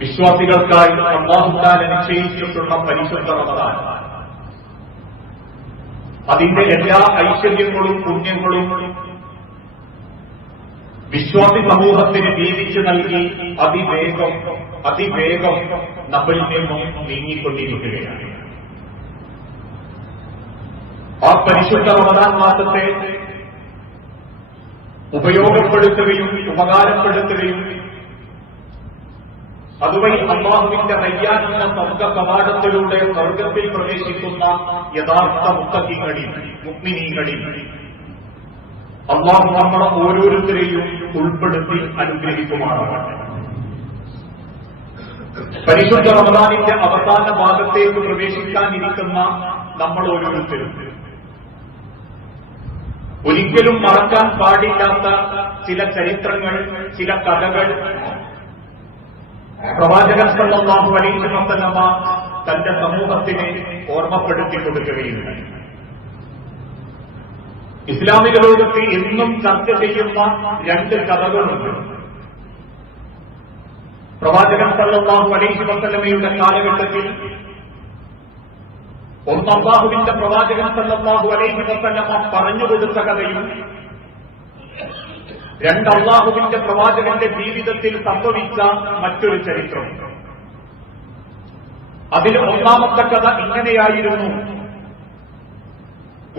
വിശ്വാസികൾക്കായി അല്ലാഹു തആല നിശ്ചയിച്ചിട്ടുള്ള പരിശുദ്ധ റമദാൻ, അതിന്റെ എല്ലാ ഐശ്വര്യങ്ങളും പുണ്യങ്ങളും വിശ്വാസി സമൂഹത്തിന് വീതിച്ചു നൽകി അതിവേഗം നമ്മിൽ നിന്നും നീങ്ങിക്കൊണ്ടിരിക്കുകയാണ്. ആ പരിശുദ്ധ റമദാൻ മാസത്തെ ഉപയോഗപ്പെടുത്തുകയും ഉപകാരപ്പെടുത്തുകയും അതുവഴി അല്ലാഹുവിന്റെ റയ്യാൻ എന്ന സ്വർഗ കവാടത്തിലൂടെ സ്വർഗത്തിൽ പ്രവേശിക്കുന്ന യഥാർത്ഥ മുഅ്മിനീങ്ങളിൽ അല്ലാഹു നമ്മളെ ഓരോരുത്തരെയും ഉൾപ്പെടുത്തി അനുഗ്രഹിക്കുമാറാകട്ടെ. പരിശുദ്ധ റമദാനിന്റെ അവസാന ഭാഗത്തേക്ക് പ്രവേശിക്കാനിരിക്കുന്ന നമ്മൾ ഓരോരുത്തരും ഒരിക്കലും മറക്കാൻ പാടില്ലാത്ത ചില ചരിത്രങ്ങൾ, ചില കഥകൾ പ്രവാചകൻ സല്ലല്ലാഹു അലൈഹി വസല്ലമ തന്റെ സമൂഹത്തിന് ഓർമ്മപ്പെടുത്തി കൊടുക്കുകയുണ്ടായി. ഇസ്ലാമിക ലോകത്ത് എന്നും ചർച്ച ചെയ്യുന്ന രണ്ട് കഥകളുണ്ട്. പ്രവാചകൻ സല്ലല്ലാഹു അലൈഹി വസല്ലമയുടെ കാലഘട്ടത്തിൽ ഒന്ന് അല്ലാഹുവിന്റെ പ്രവാചകൻ സല്ലല്ലാഹു അലൈഹി വസല്ലമ പറഞ്ഞുകൊടുത്ത കഥയും, രണ്ട് അല്ലാഹുവിന്റെ പ്രവാചകന്റെ ജീവിതത്തിൽ സംഭവിച്ച മറ്റൊരു ചരിത്രം. അതിൽ ഒന്നാമത്തെ കഥ ഇങ്ങനെയായിരുന്നു.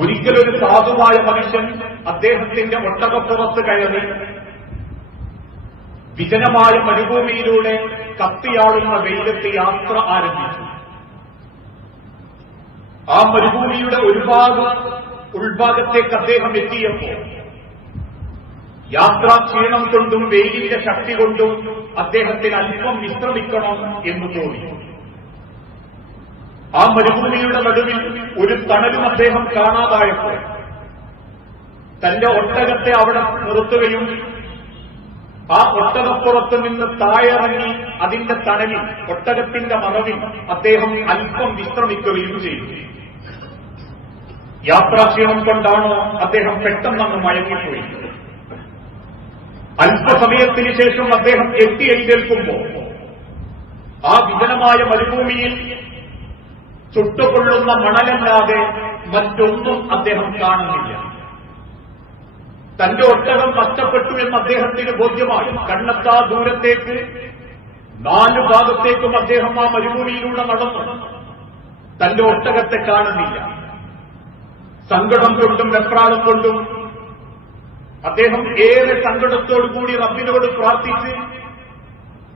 ഒരിക്കലൊരു സാധുവായ മനുഷ്യൻ അദ്ദേഹത്തിന്റെ ഒട്ടകപ്പുറത്ത് കയറി വിജനമായ മരുഭൂമിയിലൂടെ കത്തിയാളുന്ന വെയിലത്ത് യാത്ര ആരംഭിച്ചു. ആ മരുഭൂമിയുടെ ഉൾഭാഗത്തേക്ക് അദ്ദേഹം എത്തിയപ്പോൾ യാത്രാ ക്ഷീണം കൊണ്ടും വെയിലിന്റെ ശക്തി കൊണ്ടും അദ്ദേഹത്തിന് അല്പം വിശ്രമിക്കണം എന്ന് തോന്നി. ആ മരുഭൂമിയുടെ നടുവിൽ ഒരു തണലും അദ്ദേഹം കാണാതായപ്പോൾ തന്റെ ഒട്ടകത്തെ അവിടെ നിർത്തുകയും ആ ഒട്ടകപ്പുറത്ത് നിന്ന് താഴെറങ്ങി അതിന്റെ തണലിൽ, ഒട്ടകത്തിന്റെ മറവിൽ അദ്ദേഹം അല്പം വിശ്രമിക്കുകയും ചെയ്തു. യാത്രാക്ഷീണം കൊണ്ടാണോ അദ്ദേഹം പെട്ടെന്നങ്ങ് മയങ്ങിപ്പോയി. അല്പസമയത്തിന് ശേഷം അദ്ദേഹം എഴുന്നേൽക്കുമ്പോൾ ആ വിജനമായ മരുഭൂമിയിൽ ചുട്ടുകൊള്ളുന്ന മണലല്ലാതെ മറ്റൊന്നും അദ്ദേഹം കാണുന്നില്ല. തന്റെ ഒട്ടകം നഷ്ടപ്പെട്ടു എന്ന് അദ്ദേഹത്തിന് ബോധ്യമായി. കണ്ണെത്താ ദൂരത്തേക്ക് 4 ഭാഗത്തേക്കും അദ്ദേഹം ആ മരുഭൂമിയിലൂടെ നടന്നു. തന്റെ ഒട്ടകത്തെ കാണുന്നില്ല. സങ്കടം കൊണ്ടും വെപ്രാളം കൊണ്ടും അദ്ദേഹം ഏറെ സങ്കടത്തോടുകൂടി റബ്ബിനോട് പ്രാർത്ഥിച്ച്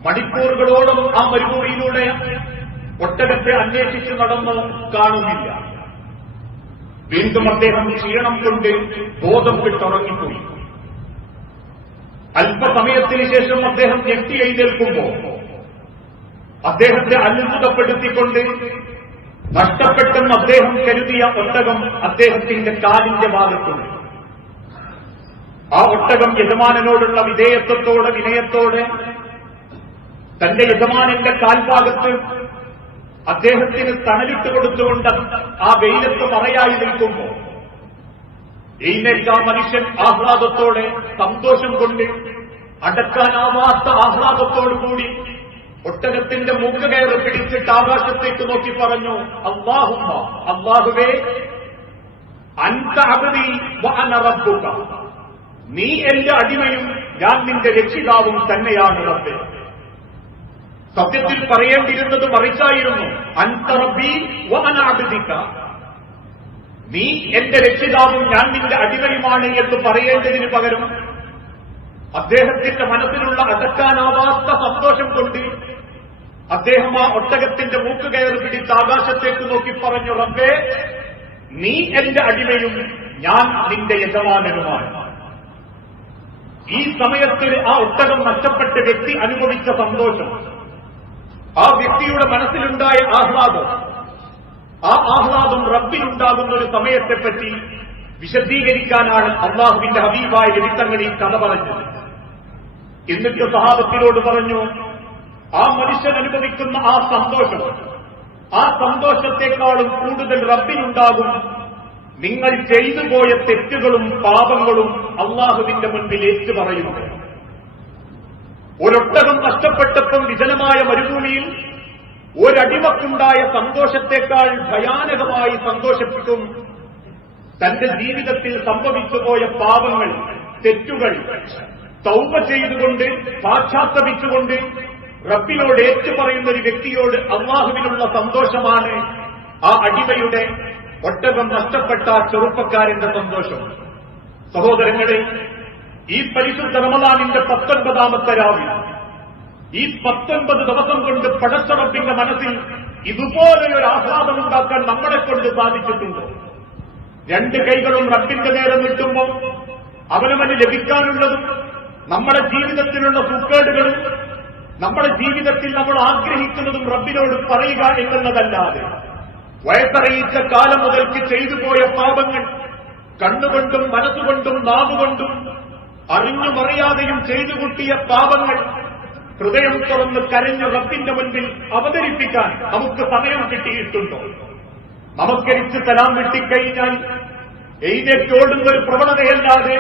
മണിക്കൂറുകളോളം ആ മരുഭൂമിയിലൂടെ ഒട്ടകത്തെ അന്വേഷിച്ച് നടന്നു, കാണുന്നില്ല. വീണ്ടും അദ്ദേഹം ക്ഷീണം കൊണ്ട് ബോധം വിട്ടുറങ്ങിപ്പോയി. അല്പസമയത്തിന് ശേഷം അദ്ദേഹം എഴുന്നേൽക്കുമ്പോൾ അദ്ദേഹത്തെ അത്ഭുതപ്പെടുത്തിക്കൊണ്ട് നഷ്ടപ്പെട്ടെന്ന് അദ്ദേഹം കരുതിയ ഒട്ടകം അദ്ദേഹത്തിന്റെ കാലിന്റെ ഭാഗത്തുണ്ട്. ആ ഒട്ടകം യജമാനനോടുള്ള വിധേയത്വത്തോടെ, വിനയത്തോടെ തന്റെ യജമാനന്റെ കാൽഭാഗത്ത് അദ്ദേഹത്തിന് തണലിട്ട് കൊടുത്തുകൊണ്ട് ആ വെയിലത്ത് മറയായി നിൽക്കുമ്പോൾ എഴുന്നേറ്റ മനുഷ്യൻ ആഹ്ലാദത്തോടെ, സന്തോഷം കൊണ്ട്, അടക്കാനാവാത്ത ആഹ്ലാദത്തോടുകൂടി ഒട്ടകത്തിന്റെ മൂക്ക് കയറി പിടിച്ചിട്ട് ആകാശത്തേക്ക് നോക്കി പറഞ്ഞു, അല്ലാഹുമ്മ, അല്ലാഹുവേ, അൻത അബ്ദി വ അന റബ്ബുക, നീ എന്റെ അടിമയും ഞാൻ നിന്റെ രക്ഷിതാവും തന്നെയാണ് റബ്ബേ. സത്യത്തിൽ പറയേണ്ടിരുന്നത് മറിച്ചായിരുന്നു. അൻത റബ്ബി വ അന അബ്ദിക, നീ എന്റെ രക്ഷിതാവും ഞാൻ നിന്റെ അടിമയുമാണ് എന്ന് പറയേണ്ടതിന് പകരം അദ്ദേഹത്തിന്റെ മനസ്സിലുള്ള അടക്കാനാവാത്ത സന്തോഷം കൊണ്ട് അദ്ദേഹം ആ ഒട്ടകത്തിന്റെ മൂക്ക് കയറി പിടിച്ച് ആകാശത്തേക്ക് നോക്കി പറഞ്ഞു, റബ്ബേ, നീ എന്റെ അടിമയും ഞാൻ നിന്റെ യജമാനനുമാണ്. ഈ സമയത്തിൽ ആ ഒട്ടകം നഷ്ടപ്പെട്ട വ്യക്തി അനുഭവിച്ച സന്തോഷം, ആ വ്യക്തിയുടെ മനസ്സിലുണ്ടായ ആഹ്ലാദം, ആ ആഹ്ലാദം റബ്ബിനുണ്ടാകുന്ന ഒരു സമയത്തെപ്പറ്റി വിശദീകരിക്കാനാണ് അല്ലാഹുവിന്റെ ഹബീബായ നബിതങ്ങൾ ഈ കഥ പറഞ്ഞത്. എന്നിട്ട് സഹാബത്തിനോട് പറഞ്ഞു, ആ മനുഷ്യൻ അനുഭവിക്കുന്ന ആ സന്തോഷം, ആ സന്തോഷത്തെക്കാളും കൂടുതൽ റബ്ബിനുണ്ടാകും നിങ്ങൾ ചെയ്തു പോയ തെറ്റുകളും പാപങ്ങളും അല്ലാഹുവിന്റെ മുൻപിൽ ഏറ്റുപറയുന്നു. ഒരൊട്ടകം നഷ്ടപ്പെട്ടപ്പം വിജനമായ മരുഭൂമിയിൽ ഒരടിമക്കുണ്ടായ സന്തോഷത്തെക്കാൾ ഭയാനകമായി സന്തോഷിപ്പിക്കും തന്റെ ജീവിതത്തിൽ സംഭവിച്ചുപോയ പാപങ്ങൾ, തെറ്റുകൾ തൗബ ചെയ്തുകൊണ്ട് പാശ്ചാത്തപിച്ചുകൊണ്ട് റബ്ബിനോട് ഏറ്റുപറയുന്ന ഒരു വ്യക്തിയോട് അള്ളാഹുവിനുള്ള സന്തോഷമാണ് ആ അടിമയുടെ ഒട്ടകം നഷ്ടപ്പെട്ട ചെറുപ്പക്കാരന്റെ സന്തോഷം. സഹോദരങ്ങളെ, ഈ പരിശുദ്ധ റമദാനിന്റെ 19ാമത്തെ രാവിൽ ഈ 19 ദിവസം കൊണ്ട് പടച്ച റബ്ബിന്റെ മനസ്സിൽ ഇതുപോലെയൊരു ആഹ്ലാദമുണ്ടാക്കാൻ നമ്മളെ കൊണ്ട് സാധിച്ചിട്ടുണ്ടോ? 2 കൈകളും റബ്ബിന്റെ നേരെ നീട്ടുമ്പോൾ അവനവന് ലഭിക്കാനുള്ളതും നമ്മുടെ ജീവിതത്തിലുള്ള സുഖേടുകളും നമ്മുടെ ജീവിതത്തിൽ നമ്മൾ ആഗ്രഹിക്കുന്നതും റബ്ബിനോട് പറയുക എന്നുള്ളതല്ലാതെ വയസ്സറിയിച്ച കാലം മുതൽക്ക് ചെയ്തു പോയ പാപങ്ങൾ കണ്ണുകൊണ്ടും മനസ്സുകൊണ്ടും നാവുകൊണ്ടും അറിഞ്ഞുമറിയാതെയും ചെയ്തു കൂട്ടിയ പാപങ്ങൾ ഹൃദയം തുറന്ന് കരഞ്ഞു റബ്ബിന്റെ മുൻപിൽ അവതരിപ്പിക്കാൻ നമുക്ക് സമയം കിട്ടിയിട്ടുണ്ടോ? നമസ്കരിച്ച് സലാം വെട്ടിക്കഴിഞ്ഞാൽ എഴുന്നേറ്റോടുന്ന ഒരു പ്രവണതയല്ലാതെ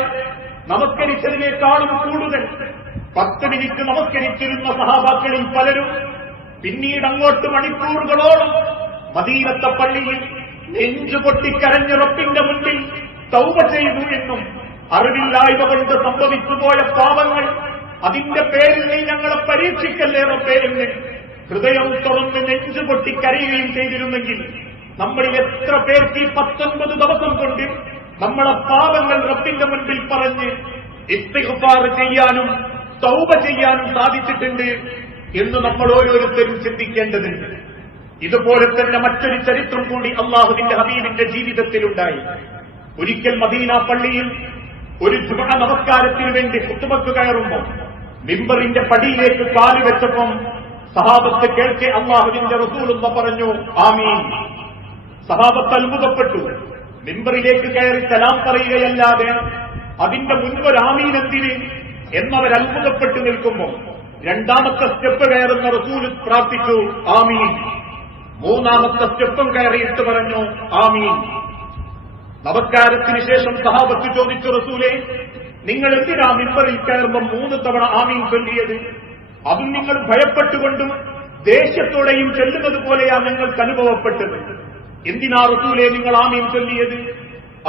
നമസ്കരിച്ചതിനേക്കാളും കൂടുതൽ 10 മിനിറ്റ് നമസ്കരിച്ചിരുന്ന സഹാബാക്കളിൽ പലരും പിന്നീട് അങ്ങോട്ട് മണിക്കൂറുകളോളം മദീനത്തെ പള്ളിയിൽ നെഞ്ചുപൊട്ടിക്കരഞ്ഞ റബ്ബിന്റെ മുൻപിൽ തൗബ ചെയ്തു എന്നും അറിവില്ലായ്മ കൊണ്ട് സംഭവിച്ചുപോയ പാപങ്ങൾ അതിന്റെ പേരിൽ നീ ഞങ്ങളെ പരീക്ഷിക്കല്ലേ റബ്ബേ എന്ന് ഹൃദയം തുറന്ന് നെഞ്ചുപൊട്ടിക്കരയുകയും ചെയ്തിരുന്നെങ്കിൽ നമ്മളിൽ എത്ര പേർക്ക് ഈ 19 ദിവസം കൊണ്ട് നമ്മളെ പാപങ്ങൾ റബ്ബിന്റെ മുൻപിൽ പറഞ്ഞ് ഇസ്തിഗ്ഫാർ ചെയ്യാനും തൗബ ചെയ്യാനും സാധിച്ചിട്ടുണ്ട് എന്ന് നമ്മൾ ഓരോരുത്തരും ചിന്തിക്കേണ്ടതുണ്ട്. ഇതുപോലെ തന്നെ മറ്റൊരു ചരിത്രം കൂടി അള്ളാഹുവിന്റെ ഹബീബിന്റെ ജീവിതത്തിലുണ്ടായി. ഒരിക്കൽ മദീന പള്ളിയിൽ ഒരു ജുമുഅ നമസ്കാരത്തിന് വേണ്ടി ഖുത്ബക്ക് കയറുമ്പോൾ മിമ്പറിന്റെ പടിയിലേക്ക് കാല് വെച്ചപ്പം സഹാബത്ത് കേൾക്കെ അള്ളാഹുവിന്റെ റസൂലുള്ള പറഞ്ഞു ആമീൻ. സഹാബത്ത് അത്ഭുതപ്പെട്ടു. മിമ്പറിലേക്ക് കയറി സലാം പറയുകയല്ലാതെ അതിന്റെ മുൻപൊരു ആമീൻ എന്തിന് എന്നവർ അത്ഭുതപ്പെട്ടു നിൽക്കുമ്പോൾ 2ാമത്തെ സ്റ്റെപ്പ് കയറുന്ന റസൂൽ പ്രാർത്ഥിച്ചു ആമീൻ. 3ാമത്തെ സ്റ്റെപ്പും കയറിയിട്ട് പറഞ്ഞു ആമീൻ. നമസ്കാരത്തിന് ശേഷം സഹാബത്ത് ചോദിച്ചു റസൂലേ, നിങ്ങൾ എന്തിനാ മിമ്പറിൽ കയറുമ്പോൾ 3 തവണ ആമീൻ ചൊല്ലിയത്? അതും നിങ്ങൾ ഭയപ്പെട്ടുകൊണ്ടും ദേഷ്യത്തോടെയും ചൊല്ലുന്നത് പോലെയാ ഞങ്ങൾക്ക് അനുഭവപ്പെട്ടത്. എന്തിനാ റസൂലേ നിങ്ങൾ ആമീൻ ചൊല്ലിയത്?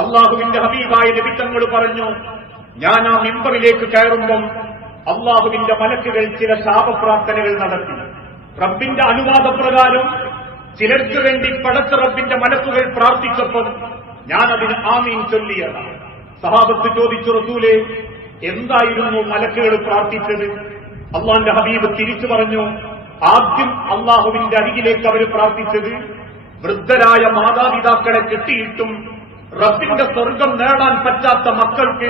അള്ളാഹുവിന്റെ ഹബീബായ നബി തങ്ങൾ പറഞ്ഞു, ഞാൻ ആ മിമ്പറിലേക്ക് കയറുമ്പം അള്ളാഹുവിന്റെ മലക്കുകൾ ചില ശാപപ്രാർത്ഥനകൾ നടത്തി. റബ്ബിന്റെ അനുവാദപ്രകാരം ചിലർക്ക് വേണ്ടി പടച്ച റബ്ബിന്റെ മലക്കുകൾ പ്രാർത്ഥിച്ചപ്പം ഞാനതിന് ആമീൻ ചൊല്ലിയതാണ്. സഹാബത്ത് ചോദിച്ചു റസൂലേ, എന്തായിരുന്നു മലക്കുകൾ പ്രാർത്ഥിച്ചത്? അള്ളാന്റെ ഹബീബ് തിരിച്ചു പറഞ്ഞു, ആദ്യം അള്ളാഹുവിന്റെ അരികിലേക്ക് അവർ പ്രാർത്ഥിച്ചത് വൃദ്ധരായ മാതാപിതാക്കളെ കിട്ടിയിട്ടും റബ്ബിന്റെ സ്വർഗം നേടാൻ പറ്റാത്ത മക്കൾക്ക്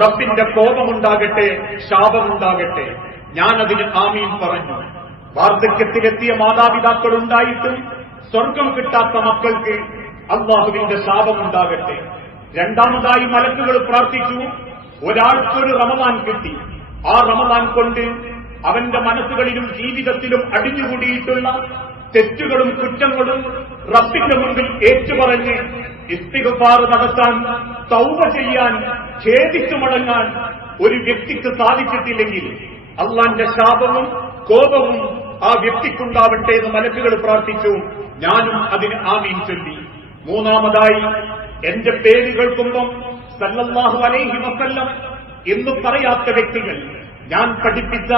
റബ്ബിന്റെ കോപമുണ്ടാകട്ടെ, ശാപമുണ്ടാകട്ടെ. ഞാനതിന് ആമീൻ പറഞ്ഞു. വാർദ്ധക്യത്തിലെത്തിയ മാതാപിതാക്കളുണ്ടായിട്ടും സ്വർഗം കിട്ടാത്ത മക്കൾക്ക് അള്ളാഹുവിന്റെ ശാപമുണ്ടാകട്ടെ. 2ാമതായി മലക്കുകൾ പ്രാർത്ഥിച്ചു, ഒരാൾക്കൊരു റമദാൻ കിട്ടി. ആ റമദാൻ കൊണ്ട് അവന്റെ മനസ്സുകളിലും ജീവിതത്തിലും അടിഞ്ഞുകൂടിയിട്ടുള്ള തെറ്റുകളും കുറ്റങ്ങളും റബ്ബിന്റെ മുൻപിൽ ഏറ്റുപറഞ്ഞ് ഇസ്തിഗ്ഫാർ നടത്താൻ, തൗബ ചെയ്യാൻ, ഖേദിച്ചു മടങ്ങാൻ ഒരു വ്യക്തിക്ക് സാധിച്ചിട്ടില്ലെങ്കിൽ അള്ളാന്റെ ശാപവും കോപവും ആ വ്യക്തിക്കുണ്ടാവട്ടെ എന്ന് മലക്കുകൾ പ്രാർത്ഥിച്ചു. ഞാനും അതിന് ആമീൻ ചൊല്ലി. 3ാമതായി എന്റെ പേര് കേൾക്കുമ്പം സല്ലല്ലാഹു അലൈഹി വസല്ലം എന്ന് പറയാത്ത വ്യക്തികൾ, ഞാൻ പഠിപ്പിച്ച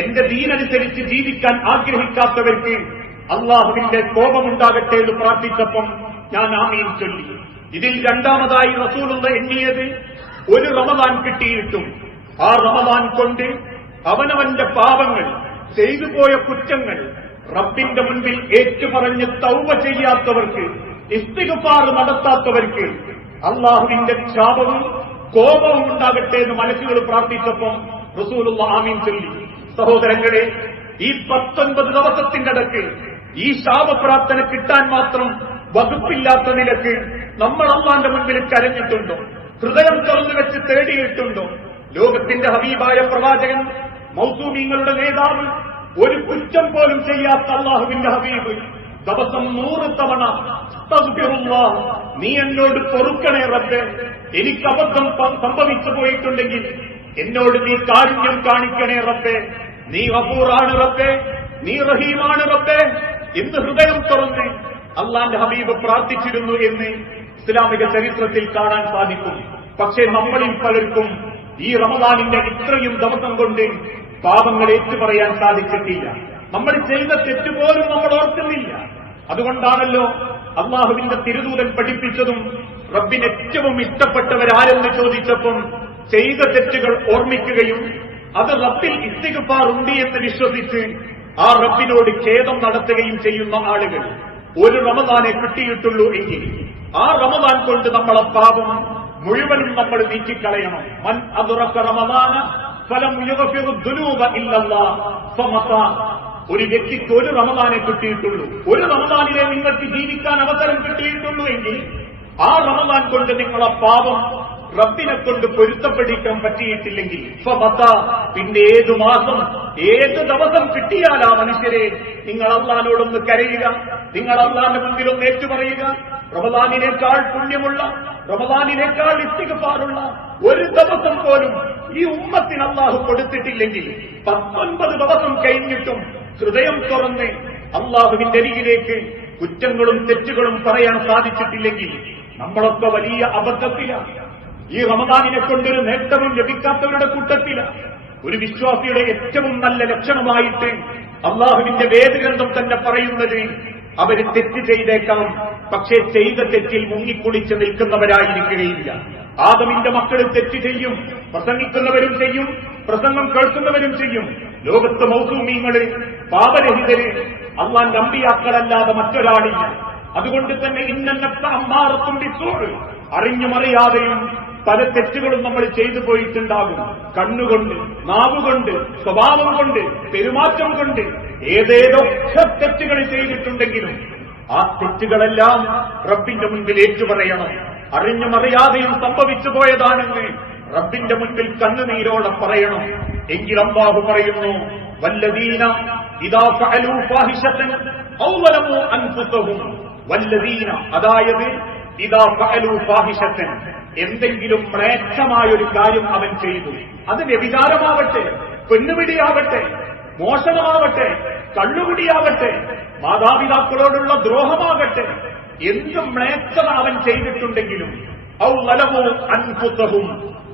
എന്റെ ദീനനുസരിച്ച് ജീവിക്കാൻ ആഗ്രഹിക്കാത്തവർക്ക് അള്ളാഹുവിന്റെ കോപമുണ്ടാകട്ടെ എന്ന് പ്രാർത്ഥിച്ചപ്പം ഞാൻ ആമീൻ ചൊല്ലി. ഇതിൽ 2ാമതായി റസൂലുള്ള എണ്ണിയത് ഒരു റമദാൻ കിട്ടിയിട്ടും ആ റമദാൻ കൊണ്ട് അവനവന്റെ പാപങ്ങൾ, ചെയ്തുപോയ കുറ്റങ്ങൾ റബ്ബിന്റെ മുൻപിൽ ഏറ്റുപറഞ്ഞ് തൗബ ചെയ്യാത്തവർക്ക്, ഇസ്തിഗ്ഫാർ നടത്താത്തവർക്ക് അള്ളാഹുവിന്റെ ശാപവും കോപവും ഉണ്ടാകട്ടെ എന്ന് മലക്കുകൾ പ്രാർത്ഥിച്ചപ്പം റസൂലുള്ള ആമീൻ ചൊല്ലി. സഹോദരങ്ങളെ, ഈ 19 ദിവസത്തിന്റെ ഇടയ്ക്ക് ഈ ശാപപ്രാർത്ഥന കിട്ടാൻ മാത്രം വകുപ്പില്ലാത്ത നിലക്ക് നമ്മൾ അള്ളാന്റെ മുൻപിൽ കരഞ്ഞിട്ടുണ്ടോ? ഹൃദയം തുറന്നു വെച്ച് തേടിയിട്ടുണ്ടോ? ലോകത്തിന്റെ ഹബീബായ പ്രവാചകൻ, മൗസൂമിങ്ങളുടെ നേതാവ്, ഒരു കുറ്റം പോലും ചെയ്യാത്ത അള്ളാഹുവിന്റെ ഹബീബ് ദിവസം 100 തവണ അസ്തഗ്ഫിറുല്ലാഹ്, നീ എന്നോട് പൊറുക്കണേ റബ്ബേ, എനിക്ക് അബദ്ധം സംഭവിച്ചു പോയിട്ടുണ്ടെങ്കിൽ എന്നോട് നീ കാരുണ്യം കാണിക്കണേ റബ്ബേ നീ ഗഫൂറാണ് റബ്ബേ, നീ റഹീമാണ് റബ്ബേ എന്ന് ഹൃദയം തുറന്ന് അള്ളാന്റെ ഹബീബ് പ്രാർത്ഥിച്ചിരുന്നു എന്ന് ഇസ്ലാമിക ചരിത്രത്തിൽ കാണാൻ സാധിക്കും. പക്ഷേ നമ്മളിൽ പലർക്കും ഈ റമദാനിന്റെ ഇത്രയും ദിവസം കൊണ്ട് പാപങ്ങൾ ഏറ്റുപറയാൻ സാധിച്ചിട്ടില്ല. നമ്മൾ ചെയ്ത തെറ്റുപോലും നമ്മൾ ഓർക്കുന്നില്ല. അതുകൊണ്ടാണല്ലോ അള്ളാഹുവിന്റെ തിരുദൂതൻ പഠിപ്പിച്ചതും റബ്ബിന് ഏറ്റവും ഇഷ്ടപ്പെട്ടവരാരെന്ന് ചോദിച്ചപ്പം ചെയ്ത തെറ്റുകൾ ഓർമ്മിക്കുകയും അത് റബ്ബിൽ ഇസ്തിഗ്ഫാർ ഉണ്ട് എന്ന് വിശ്വസിച്ച് ആ റബ്ബിനോട് ഖേദം നടത്തുകയും ചെയ്യുന്ന ആളുകൾ ഒരു റമദാനെ കിട്ടിയിട്ടുള്ളൂ എങ്കിൽ ആ റമദാൻ കൊണ്ട് നമ്മളെ പാപം മുഴുവനും നമ്മൾ നീക്കിക്കളയണം. മൻ അദ്റക റമദാന ഫലം യുഗ്ഫിറു ദുനൂബ ഇല്ലല്ലാഹ് ഫമത. ഒരു വ്യക്തിക്ക് ഒരു റമദാനെ കിട്ടിയിട്ടുള്ളൂ, ഒരു റമദാനിലെ നിങ്ങൾക്ക് ജീവിക്കാൻ അവസരം കിട്ടിയിട്ടുള്ളൂ എങ്കിൽ ആ റമദാൻ കൊണ്ട് നിങ്ങളെ പാപം റബ്ബിനെ കൊണ്ട് പൊരുത്തപ്പെടിക്കാൻ പറ്റിയിട്ടില്ലെങ്കിൽ ഫമത, പിന്നെ ഏതു മാസം ഏത് ദിവസം കിട്ടിയാൽ ആ മനുഷ്യരെ നിങ്ങൾ അള്ളാഹിനോടൊന്ന് കരയുക, നിങ്ങൾ അള്ളാഹിന്റെ മുൻപിലൊന്ന് ഏറ്റുപറയുക. റമദാനിനേക്കാൾ പുണ്യമുള്ള, റമദാനിനേക്കാൾ ഇസ്തിഗ്ഫാറുള്ള ഒരു ദിവസം പോലും ഈ ഉമ്മത്തിന് അള്ളാഹു കൊടുത്തിട്ടില്ലെങ്കിൽ 19 ദിവസം കഴിഞ്ഞിട്ടും ഹൃദയം തുറന്ന് അള്ളാഹുവിന്റെ അരികിലേക്ക് കുറ്റങ്ങളും തെറ്റുകളും പറയാൻ സാധിച്ചിട്ടില്ലെങ്കിൽ നമ്മളൊക്കെ വലിയ അബദ്ധത്തിലാണ്. ഈ റമദാനിനെ കൊണ്ടൊരു നേട്ടവും ലഭിക്കാത്തവരുടെ കൂട്ടത്തിലാണ്. ഒരു വിശ്വാസിയുടെ ഏറ്റവും നല്ല ലക്ഷണമായിട്ട് അള്ളാഹുവിന്റെ വേദഗ്രന്ഥം തന്നെ പറയുന്നത് അവര് തെറ്റ് ചെയ്തേക്കാം, പക്ഷേ ചെയ്ത തെറ്റിൽ മുങ്ങിക്കുളിച്ച് നിൽക്കുന്നവരായിരിക്കുകയില്ല. ആദമിന്റെ മക്കൾ തെറ്റ് ചെയ്യും, പ്രസംഗിക്കുന്നവരും ചെയ്യും, പ്രസംഗം കേൾക്കുന്നവരും ചെയ്യും. ലോകത്ത് മൗസൂമീങ്ങള്, പാപരഹിതര്, അള്ളാന്റെ അമ്പിയാക്കളല്ലാതെ മറ്റൊരാളില്ല. അതുകൊണ്ട് തന്നെ ഇന്നത്തെ അമ്മാറത്തും ബിസ്സൂഅ്, അറിഞ്ഞുമറിയാതെയും പല തെറ്റുകളും നമ്മൾ ചെയ്തു പോയിട്ടുണ്ടാകും. കണ്ണുകൊണ്ട്, നാവുകൊണ്ട്, സ്വഭാവം കൊണ്ട്, പെരുമാറ്റം കൊണ്ട് ഏതേതൊക്കെ തെറ്റുകൾ ചെയ്തിട്ടുണ്ടെങ്കിലും ആ തെറ്റുകളെല്ലാം റബ്ബിന്റെ മുൻപിൽ ഏറ്റുപറയണം. അറിഞ്ഞുമറിയാതെയും സംഭവിച്ചു പോയതാണെന്ന് റബ്ബിന്റെ മുൻപിൽ കണ്ണുനീരോടെ പറയണം. എങ്കിൽ അല്ലാഹു പറയുന്നു, വല്ലദീന ഇദാ ഫഅലൂ ഫാഹിശതൻ ഔ വലമു അൻഫുസഹും. വല്ലദീന, അതായത് ഇദാ ഫഅലൂ ഫാഹിശതൻ, എന്തെങ്കിലും മ്ലേച്ഛമായൊരു കാര്യം അവൻ ചെയ്തു, അത് വ്യഭിചാരമാവട്ടെ, പെണ്ണുപിടിയാവട്ടെ, മോഷണമാവട്ടെ, കള്ളുകുടിയാവട്ടെ, മാതാപിതാക്കളോടുള്ള ദ്രോഹമാകട്ടെ, എന്ത് മ്ലേച്ഛത അവൻ ചെയ്തിട്ടുണ്ടെങ്കിലും ഔ വലമു അൻഫുസഹും,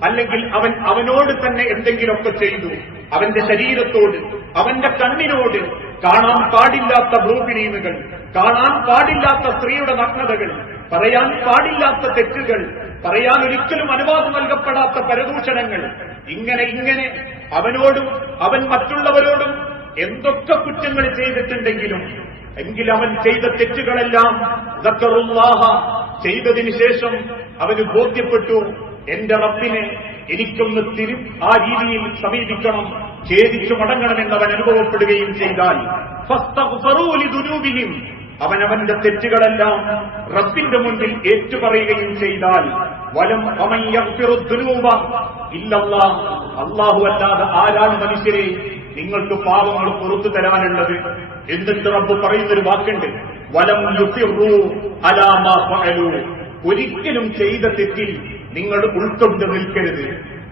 അല്ലെങ്കിൽ അവൻ അവനോട് തന്നെ എന്തെങ്കിലുമൊക്കെ ചെയ്തു, അവന്റെ ശരീരത്തോട്, അവന്റെ കണ്ണിനോട് കാണാൻ പാടില്ലാത്ത ബ്ലൂ ഫിലിമുകൾ, കാണാൻ പാടില്ലാത്ത സ്ത്രീയുടെ നഗ്നതകൾ, പറയാൻ പാടില്ലാത്ത തെറ്റുകൾ, പറയാൻ ഒരിക്കലും അനുവാദം നൽകപ്പെടാത്ത പരദൂഷണങ്ങൾ, ഇങ്ങനെ അവനോടും അവൻ മറ്റുള്ളവരോടും എന്തൊക്കെ കുറ്റങ്ങൾ ചെയ്തിട്ടുണ്ടെങ്കിലും എങ്കിൽ അവൻ ചെയ്ത തെറ്റുകളെല്ലാം ദക്കറുല്ലാഹ, ചെയ്തതിനു ശേഷം അവന് ബോധ്യപ്പെട്ടു എന്റെ റബ്ബിനെ എനിക്കൊന്ന് ആ രീതിയിൽ സമീപിക്കണം, ഖേദിച്ചു മടങ്ങണമെന്നവൻ അനുഭവപ്പെടുകയും ചെയ്താൽ ഫസ്തഗ്ഫറൂ ലിദുനൂബിഹിം, അവനവന്റെ തെറ്റുകളെല്ലാം റബ്ബിന്റെ മുൻപിൽ ഏറ്റുപറയുകയും ചെയ്താൽ വലം വമൻ യഗ്ഫിറു ദുനൂബ ഇല്ലല്ലാഹ്, അല്ലാഹു അല്ലാതെ ആരാണ് മനുഷ്യരെ നിങ്ങൾക്ക് പാപങ്ങൾ പുറത്തു തരാനുള്ളത്? എന്നിട്ട് റബ്ബ് പറയുന്നൊരു വാക്കുണ്ട്, വലം യുസിറൂ അലാ മാ ഫഅലൂ, ഒരിക്കലും ചെയ്ത തെറ്റിൽ നിങ്ങൾ ഉൾക്കൊണ്ട് നിൽക്കരുത്.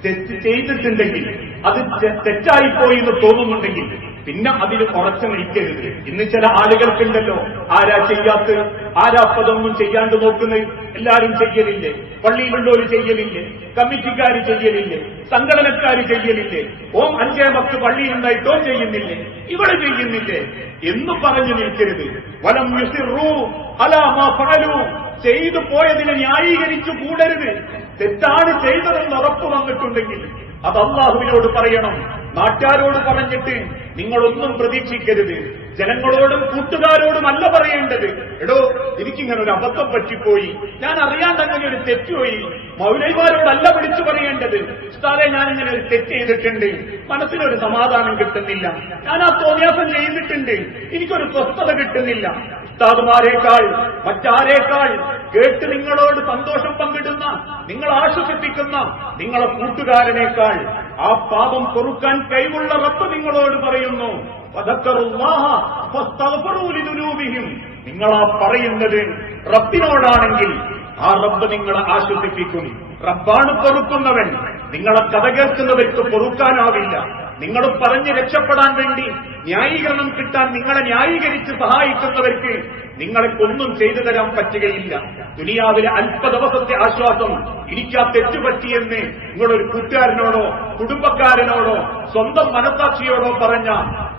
തെറ്റ് ചെയ്തിട്ടുണ്ടെങ്കിൽ, അത് തെറ്റായിപ്പോയി എന്ന് തോന്നുന്നുണ്ടെങ്കിൽ പിന്നെ അതിൽ ഉറച്ചു നിൽക്കരുത്. ഇന്ന് ചില ആളുകൾക്കുണ്ടല്ലോ, ആരാ ചെയ്യാത്ത, ആരാ പതൊന്നും ചെയ്യാണ്ട് നോക്കുന്നത്? എല്ലാരും ചെയ്യലില്ലേ? പള്ളിയിലുള്ളവര് ചെയ്യലില്ലേ? കമ്മിറ്റിക്കാര് ചെയ്യലില്ലേ? സംഘടനക്കാര് ചെയ്യലില്ലേ? ഓം 5 പള്ളിയിലുണ്ടായിട്ടോ ചെയ്യുന്നില്ലേ? ഇവിടെ ചെയ്യുന്നില്ലേ എന്ന് പറഞ്ഞു നിൽക്കരുത്. വലം യുസിറൂ അലാ മാ ഫഅലൂ, ചെയ്തു പോയതിനെ ന്യായീകരിച്ചു കൂടരുത്. തെറ്റാണ് ചെയ്തതെന്ന് ഉറപ്പ് വന്നിട്ടുണ്ടെങ്കിൽ അത് അല്ലാഹുവിനോട് പറയണം. നാട്ടുകാരോട് പറഞ്ഞിട്ട് നിങ്ങളൊന്നും പ്രതീക്ഷിക്കരുത്. ജനങ്ങളോടും കൂട്ടുകാരോടും അല്ല പറയേണ്ടത്, എടോ എനിക്കിങ്ങനെ ഒരു അബദ്ധം പറ്റിപ്പോയി, ഞാൻ അറിയാണ്ട് അങ്ങനെ ഒരു തെറ്റുപോയി. മൗലവിമാരോടല്ല വിളിച്ചു പറയേണ്ടത്, ഉസ്താദേ ഞാനിങ്ങനെ ഒരു തെറ്റ് ചെയ്തിട്ടുണ്ട്, മനസ്സിനൊരു സമാധാനം കിട്ടുന്നില്ല, ഞാൻ ആ തോന്നിയാസം ചെയ്തിട്ടുണ്ട്, എനിക്കൊരു സ്വസ്ഥത കിട്ടുന്നില്ല. ഉസ്താദുമാരേക്കാൾ മറ്റാരേക്കാൾ കേട്ട് നിങ്ങളോട് സന്തോഷം പങ്കിടുന്ന, നിങ്ങൾ ആശ്വസിപ്പിക്കുന്ന നിങ്ങളെ കൂട്ടുകാരനേക്കാൾ ആ പാപം പൊറുക്കാൻ കഴിവുള്ള റബ്ബ് നിങ്ങളോട് പറയുന്നു, നിങ്ങളാ പറയുന്നത് റബ്ബിനോടാണെങ്കിൽ ആ റബ്ബ് നിങ്ങളെ ആശ്വസിപ്പിക്കും. റബ്ബാണ് പൊറുക്കുന്നവൻ. നിങ്ങളെ കഥ കേൾക്കുന്നവർക്ക് പൊറുക്കാനാവില്ല. നിങ്ങൾ പറഞ്ഞ് രക്ഷപ്പെടാൻ വേണ്ടി ന്യായീകരണം കിട്ടാൻ നിങ്ങളെ ന്യായീകരിച്ച് സഹായിക്കുന്നവർക്ക് നിങ്ങൾക്കൊന്നും ചെയ്തു തരാൻ പറ്റുകയില്ല. ദുനിയാവിലെ അല്പ ദിവസത്തെ ആശ്വാസം എനിക്കാ തെറ്റുപറ്റിയെന്ന് നിങ്ങളൊരു കൂട്ടുകാരനോടോ കുടുംബക്കാരനോടോ സ്വന്തം മനസാക്ഷിയോടോ പറഞ്ഞ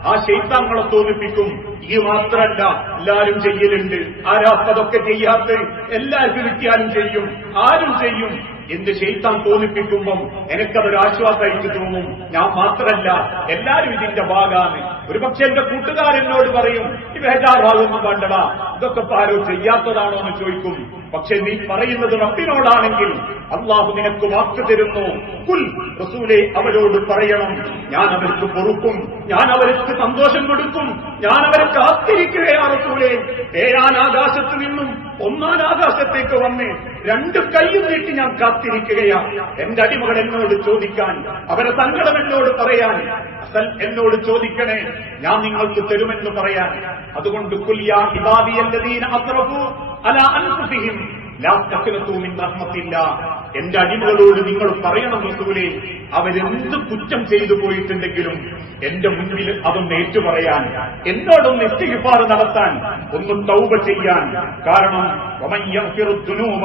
ആ ശൈത്താങ്ങളെ തോന്നിപ്പിക്കും. ഈ മാത്രമല്ല, എല്ലാവരും ചെയ്യലുണ്ട്, ആരാപ്പതൊക്കെ ചെയ്യാത്ത, എല്ലാവർക്കും കിട്ടിയാലും ചെയ്യും, ആരും ചെയ്യും എന്ത് ശൈത്താൻ തോന്നിപ്പിക്കുമ്പം എനിക്കതൊരു ആശ്വാസമായിട്ട് തോന്നും. ഞാൻ മാത്രമല്ല, എല്ലാവരും ഇതിന്റെ ഭാഗമാണ്. ഒരുപക്ഷെ എന്റെ കൂട്ടുകാരനോട് പറയും, ഈ ബേജാറാകൊന്നും വേണ്ടടാ, ഇതൊക്കെ ആരോ ചെയ്യാത്തതാണോ എന്ന് ചോദിക്കും. പക്ഷെ നീ പറയുന്നത് റബ്ബിനോടാണെങ്കിൽ അള്ളാഹു നിനക്ക് വാക്ക് തരുന്നു. കുൽ റസൂലേ, അവരോട് പറയണം, ഞാൻ അവർക്ക് പൊറുക്കും, ഞാൻ അവർക്ക് സന്തോഷം കൊടുക്കും, ഞാൻ അവരെ കാത്തിരിക്കുകയാ റസൂലേ. ഏഴാനാകാശത്ത് നിന്നും ഒന്നാനാകാശത്തേക്ക് വന്ന് രണ്ട് കൈയും നീട്ടി ഞാൻ കാത്തിരിക്കുകയാ എന്റെ അടിമകൾ എന്നോട് ചോദിക്കാൻ, അവരെ സങ്കടം എന്നോട് പറയാൻ, എന്നോട് ചോദിക്കണേ, ഞാൻ നിങ്ങൾക്ക് തരുമെന്ന് പറയാൻ. അതുകൊണ്ട് ഖുൽ യാ ഇബാദിയല്ലദീന അസ്റഫു അലാ അൻഫുസിഹിം ലാ തഖ്നതു മിൻ റഹ്മത്തില്ലാഹ്. എന്റെ അടിമകളോട് നിങ്ങൾ പറയണം റസൂലേ, അവരെന്ത് കുറ്റം ചെയ്തു പോയിട്ടുണ്ടെങ്കിലും എന്റെ മുൻപിൽ അതൊന്ന് ഏറ്റുപറയാൻ, എന്നോടൊന്ന് ഇസ്തിഗ്ഫാർ നടത്താൻ, ഒന്ന് തൗബ ചെയ്യാൻ. കാരണം വമൻ യഗ്ഫിറു ദുനൂബ,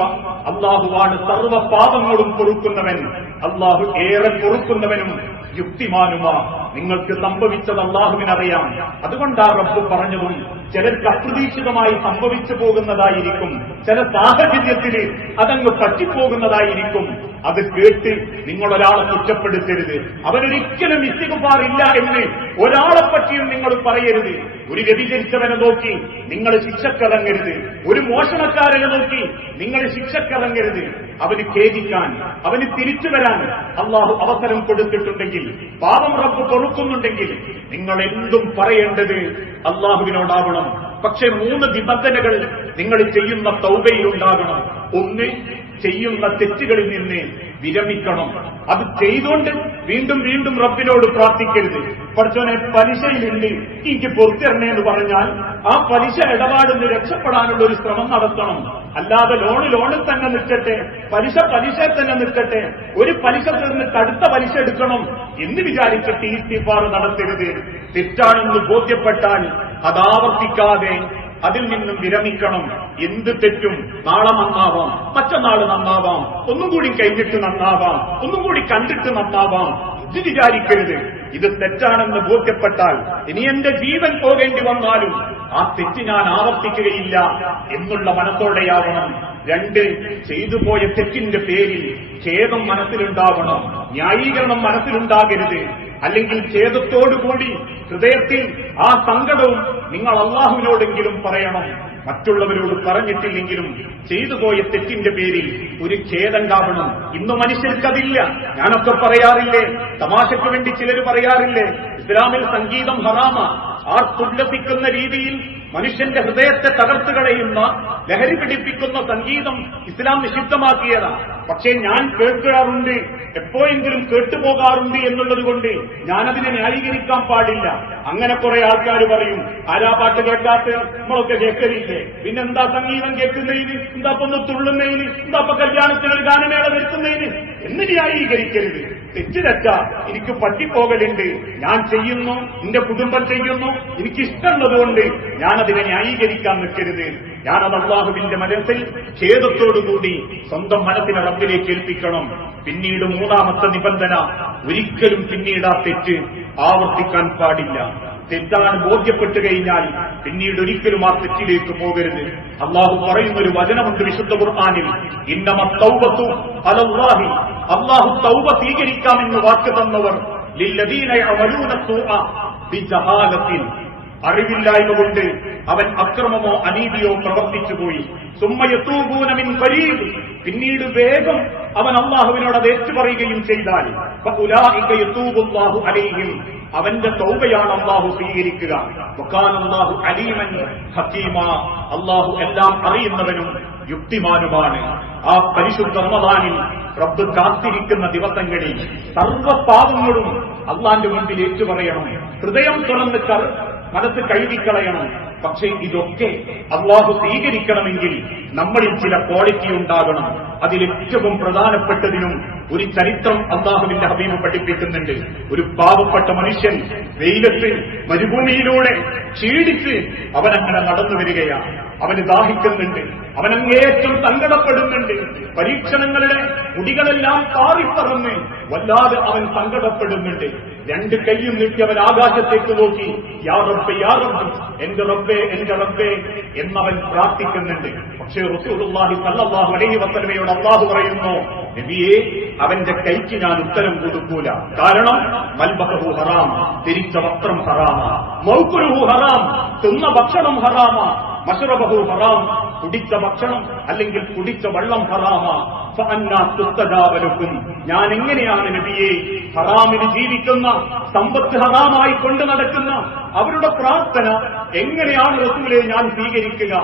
അല്ലാഹുവാണ് സർവ്വ പാപങ്ങളും പൊറുക്കുന്നവൻ, അല്ലാഹു ഏറെ പൊറുക്കുന്നവനും യുക്തിമാനുമാ. നിങ്ങൾക്ക് സംഭവിച്ചത് അല്ലാഹുവിനറിയാം. അതുകൊണ്ടാ റബ്ബ് പറഞ്ഞതും ചിലർക്ക് അപ്രതീക്ഷിതമായി സംഭവിച്ചു പോകുന്നതായിരിക്കും, ചില സാഹചര്യത്തിൽ അതങ്ങ് പറ്റിപ്പോകുന്നതായിരിക്കും. അത് കേട്ട് നിങ്ങളൊരാളെ കുറ്റപ്പെടുത്തരുത്. അവനൊരിക്കലും ഇസ്തിഗ്ഫാറില്ല എന്ന് ഒരാളെ പറ്റിയും നിങ്ങൾ പറയരുത്. ഒരു വ്യഭിചരിച്ചവനെ നോക്കി നിങ്ങൾ ശിക്ഷക്കിറങ്ങരുത്. ഒരു മോഷണക്കാരനെ നോക്കി നിങ്ങൾ ശിക്ഷക്കിറങ്ങരുത്. അവന് ഖേദിക്കാൻ, അവന് തിരിച്ചു വരാൻ അള്ളാഹു അവസരം കൊടുത്തിട്ടുണ്ടെങ്കിൽ, പാപം റബ്ബ് പൊറുക്കുന്നുണ്ടെങ്കിൽ നിങ്ങൾ എന്തും പറയേണ്ടത് അള്ളാഹുവിനോടാവണം. പക്ഷെ 3 നിബന്ധനകൾ നിങ്ങൾ ചെയ്യുന്ന തൗബയിലുണ്ടാകണം. ഒന്ന്, ചെയ്യുന്ന തെറ്റുകളിൽ നിന്ന് വിരമിക്കണം. അത് ചെയ്തുകൊണ്ട് വീണ്ടും വീണ്ടും റബ്ബിനോട് പ്രാർത്ഥിക്കരുത്. പഠിച്ചോനെ, പലിശയിലുണ്ട്, എനിക്ക് പുറത്തിറങ്ങേ എന്ന് പറഞ്ഞാൽ ആ പലിശ ഇടപാടിന് രക്ഷപ്പെടാനുള്ള ഒരു ശ്രമം നടത്തണം. അല്ലാതെ ലോണിൽ തന്നെ നിൽക്കട്ടെ, പലിശയിൽ തന്നെ നിൽക്കട്ടെ, ഒരു പലിശ തീർന്നിട്ട് അടുത്ത പലിശ എടുക്കണം എന്ന് വിചാരിച്ചിട്ട് ഈ ഇസ്തിഗ്ഫാർ നടത്തരുത്. തെറ്റാണെന്ന് ബോധ്യപ്പെട്ടാൽ അതാവർത്തിക്കാതെ അതിൽ നിന്നും വിരമിക്കണം. എന്ത് തെറ്റും നാളെ നന്നാവാം, മറ്റന്നാൾ നന്നാവാം, ഒന്നും കൂടി കഴിഞ്ഞിട്ട് നന്നാവാം, ഒന്നും കൂടി കണ്ടിട്ട് നന്നാവാം. ഇത് വിചാരിക്കരുത്. ഇത് തെറ്റാണെന്ന് ബോധ്യപ്പെട്ടാൽ ഇനി എന്റെ ജീവൻ പോകേണ്ടി വന്നാലും ആ തെറ്റ് ഞാൻ ആവർത്തിക്കുകയില്ല എന്നുള്ള മനത്തോടെയാവണം. 2, ചെയ്തു പോയ തെറ്റിന്റെ പേരിൽ ഖേദം മനസ്സിലുണ്ടാവണം, ന്യായീകരണം മനസ്സിലുണ്ടാകരുത്. അല്ലെങ്കിൽ ഖേദത്തോടുകൂടി ഹൃദയത്തിൽ ആ സങ്കടവും നിങ്ങൾ അള്ളാഹുവിനോടെങ്കിലും പറയണം. മറ്റുള്ളവരോട് പറഞ്ഞിട്ടില്ലെങ്കിലും ചെയ്തു പോയ തെറ്റിന്റെ പേരിൽ ഒരു ഖേദമുണ്ടാവണം. ഇന്ന് മനുഷ്യർക്കതില്ല. ഞാനൊക്കെ പറയാറില്ലേ, തമാശയ്ക്ക് വേണ്ടി ചിലർ പറയാറില്ലേ, ഇസ്ലാമിൽ സംഗീതം ഹറാമ. ആർത്തുല്ലസിക്കുന്ന രീതിയിൽ മനുഷ്യന്റെ ഹൃദയത്തെ തകർത്തു കളയുന്ന, ലഹരി പിടിപ്പിക്കുന്ന സംഗീതം ഇസ്ലാം നിഷിദ്ധമാക്കിയതാണ്. പക്ഷേ ഞാൻ കേൾക്കാറുണ്ട്, എപ്പോഴെങ്കിലും കേട്ടുപോകാറുണ്ട് എന്നുള്ളത് കൊണ്ട് ഞാനതിനെ ന്യായീകരിക്കാൻ പാടില്ല. അങ്ങനെ കുറെ ആൾക്കാർ പറയും, ആരാ പാട്ട് കേൾക്കാത്ത, നമ്മളൊക്കെ കേൾക്കലില്ലേ, പിന്നെന്താ സംഗീതം കേൾക്കുന്നതിന്, എന്താ ഒന്ന് തുള്ളുന്നതിന്, എന്താ കല്യാണത്തിനൊരു ഗാനമേള വരുത്തുന്നതിന് എന്ന് ന്യായീകരിക്കരുത്. തെറ്റാ, എനിക്ക് പറ്റിപ്പോകലുണ്ട്, ഞാൻ ചെയ്യുന്നു, എന്റെ കുടുംബം ചെയ്യുന്നു, എനിക്കിഷ്ടമുള്ളതുകൊണ്ട് ഞാനതിനെ ന്യായീകരിക്കാൻ നിൽക്കരുത്. ഞാനത് അള്ളാഹുവിന്റെ മനസ്സിൽ ഖേദത്തോടുകൂടി സ്വന്തം മനസ്സിനെ റബ്ബിലേക്ക് ഏൽപ്പിക്കണം. പിന്നീട് 3ാമത്തെ നിബന്ധന, ഒരിക്കലും പിന്നീട് ആ തെറ്റ് ആവർത്തിക്കാൻ പാടില്ല. തെറ്റാണ് ബോധ്യപ്പെട്ടു കഴിഞ്ഞാൽ പിന്നീട് ഒരിക്കലും ആ തെറ്റിലേക്ക് പോകരുത്. അള്ളാഹു പറയുന്നൊരു വചനമുണ്ട് വിശുദ്ധ ഖുർആനിൽ, ഇന്നമത് തൗബത്തു അലല്ലാഹി, അള്ളാഹു തൗബ സ്വീകരിക്കാമെന്ന് വാക്ക് തന്നവർ ലില്ലദീന യഅമലൂന സൂഅ ബിജഹാലത്തിൻ, അറിവില്ലായ്മ കൊണ്ട് അവൻ അക്രമമോ അനീതിയോ പ്രവർത്തിച്ചുപോയി, സുമ്മ യതൂബൂന മിൻ ഖരീബ്, പിന്നീട് വേഗം അവൻ അള്ളാഹുവിനോട് അത് ഏറ്റുപറയുകയും ചെയ്താൽ ഫഉലൈക യതൂബുല്ലാഹു അലൈഹിം, അവന്റെ തൗബയാണ് അള്ളാഹു സ്വീകരിക്കുക. വകാന അല്ലാഹു അലീമൻ ഹകീമാ, അള്ളാഹു എല്ലാം അറിയുന്നവനും യുക്തിമാനുമാണ്. ആ പരിശുദ്ധ റമദാനിൽ റബ്ബ് കാത്തിരിക്കുന്ന ദിവസങ്ങളിൽ സർവ്വ പാപങ്ങളും അള്ളാന്റെ മുൻപിൽ ഏറ്റുപറയണം. ഹൃദയം തുറന്ന് മനസ്സ് കഴുകിക്കളയണം. പക്ഷേ ഇതൊക്കെ അള്ളാഹു സ്വീകരിക്കണമെങ്കിൽ നമ്മളിൽ ചില ക്വാളിറ്റി ഉണ്ടാകണം. അതിലേറ്റവും പ്രധാനപ്പെട്ടതിനും ഒരു ചരിത്രം അള്ളാഹുവിന്റെ ഹബീബ് പഠിപ്പിക്കുന്നുണ്ട്. ഒരു പാവപ്പെട്ട മനുഷ്യൻ വെയിലത്ത് മരുഭൂമിയിലൂടെ ക്ഷീണിച്ച് അവനങ്ങനെ നടന്നു വരികയാണ്. അവന് ദാഹിക്കുന്നുണ്ട്, അവനങ്ങേറ്റം സങ്കടപ്പെടുന്നുണ്ട്. പരീക്ഷണങ്ങളുടെ മുടികളെല്ലാം പാറിപ്പറന്ന് വല്ലാതെ അവൻ സങ്കടപ്പെടുന്നുണ്ട്. രണ്ട് കൈയും നീട്ടി അവൻ ആകാശത്തേക്ക് നോക്കി, യാ റബ്ബേ യാ റബ്ബ്, എന്റെ റബ്ബേ എന്റെ റബ്ബേ എന്നവൻ പ്രാർത്ഥിക്കുന്നുണ്ട്. പക്ഷേ റസൂലുള്ളാഹി സ്വല്ലല്ലാഹു അലൈഹി വസല്ലമയോട് അല്ലാഹു പറയുന്നു, നബിയേ, അവന്റെ കൈക്ക് ഞാൻ ഉത്തരം കൊടുക്കൂല. കാരണം മൽബഹു ഹറാം, ധരിച്ച വസ്ത്രം ഹറാമ, മൗകുലുഹു ഹറാം, തിന്ന ഭക്ഷണം ഹറാമ, മശ്റബഹു ഹറാം, കുടിച്ച ഭക്ഷണം അല്ലെങ്കിൽ കുടിച്ച വെള്ളം ഹറാമ. ഞാൻ എങ്ങനെയാണ് നബിയെ ഹറാമിന് ജീവിക്കുന്ന, സമ്പത്ത് ഹറാമായി കൊണ്ടു നടക്കുന്ന അവരുടെ പ്രാർത്ഥന എങ്ങനെയാണ് റസൂലെ ഞാൻ സ്വീകരിക്കുക?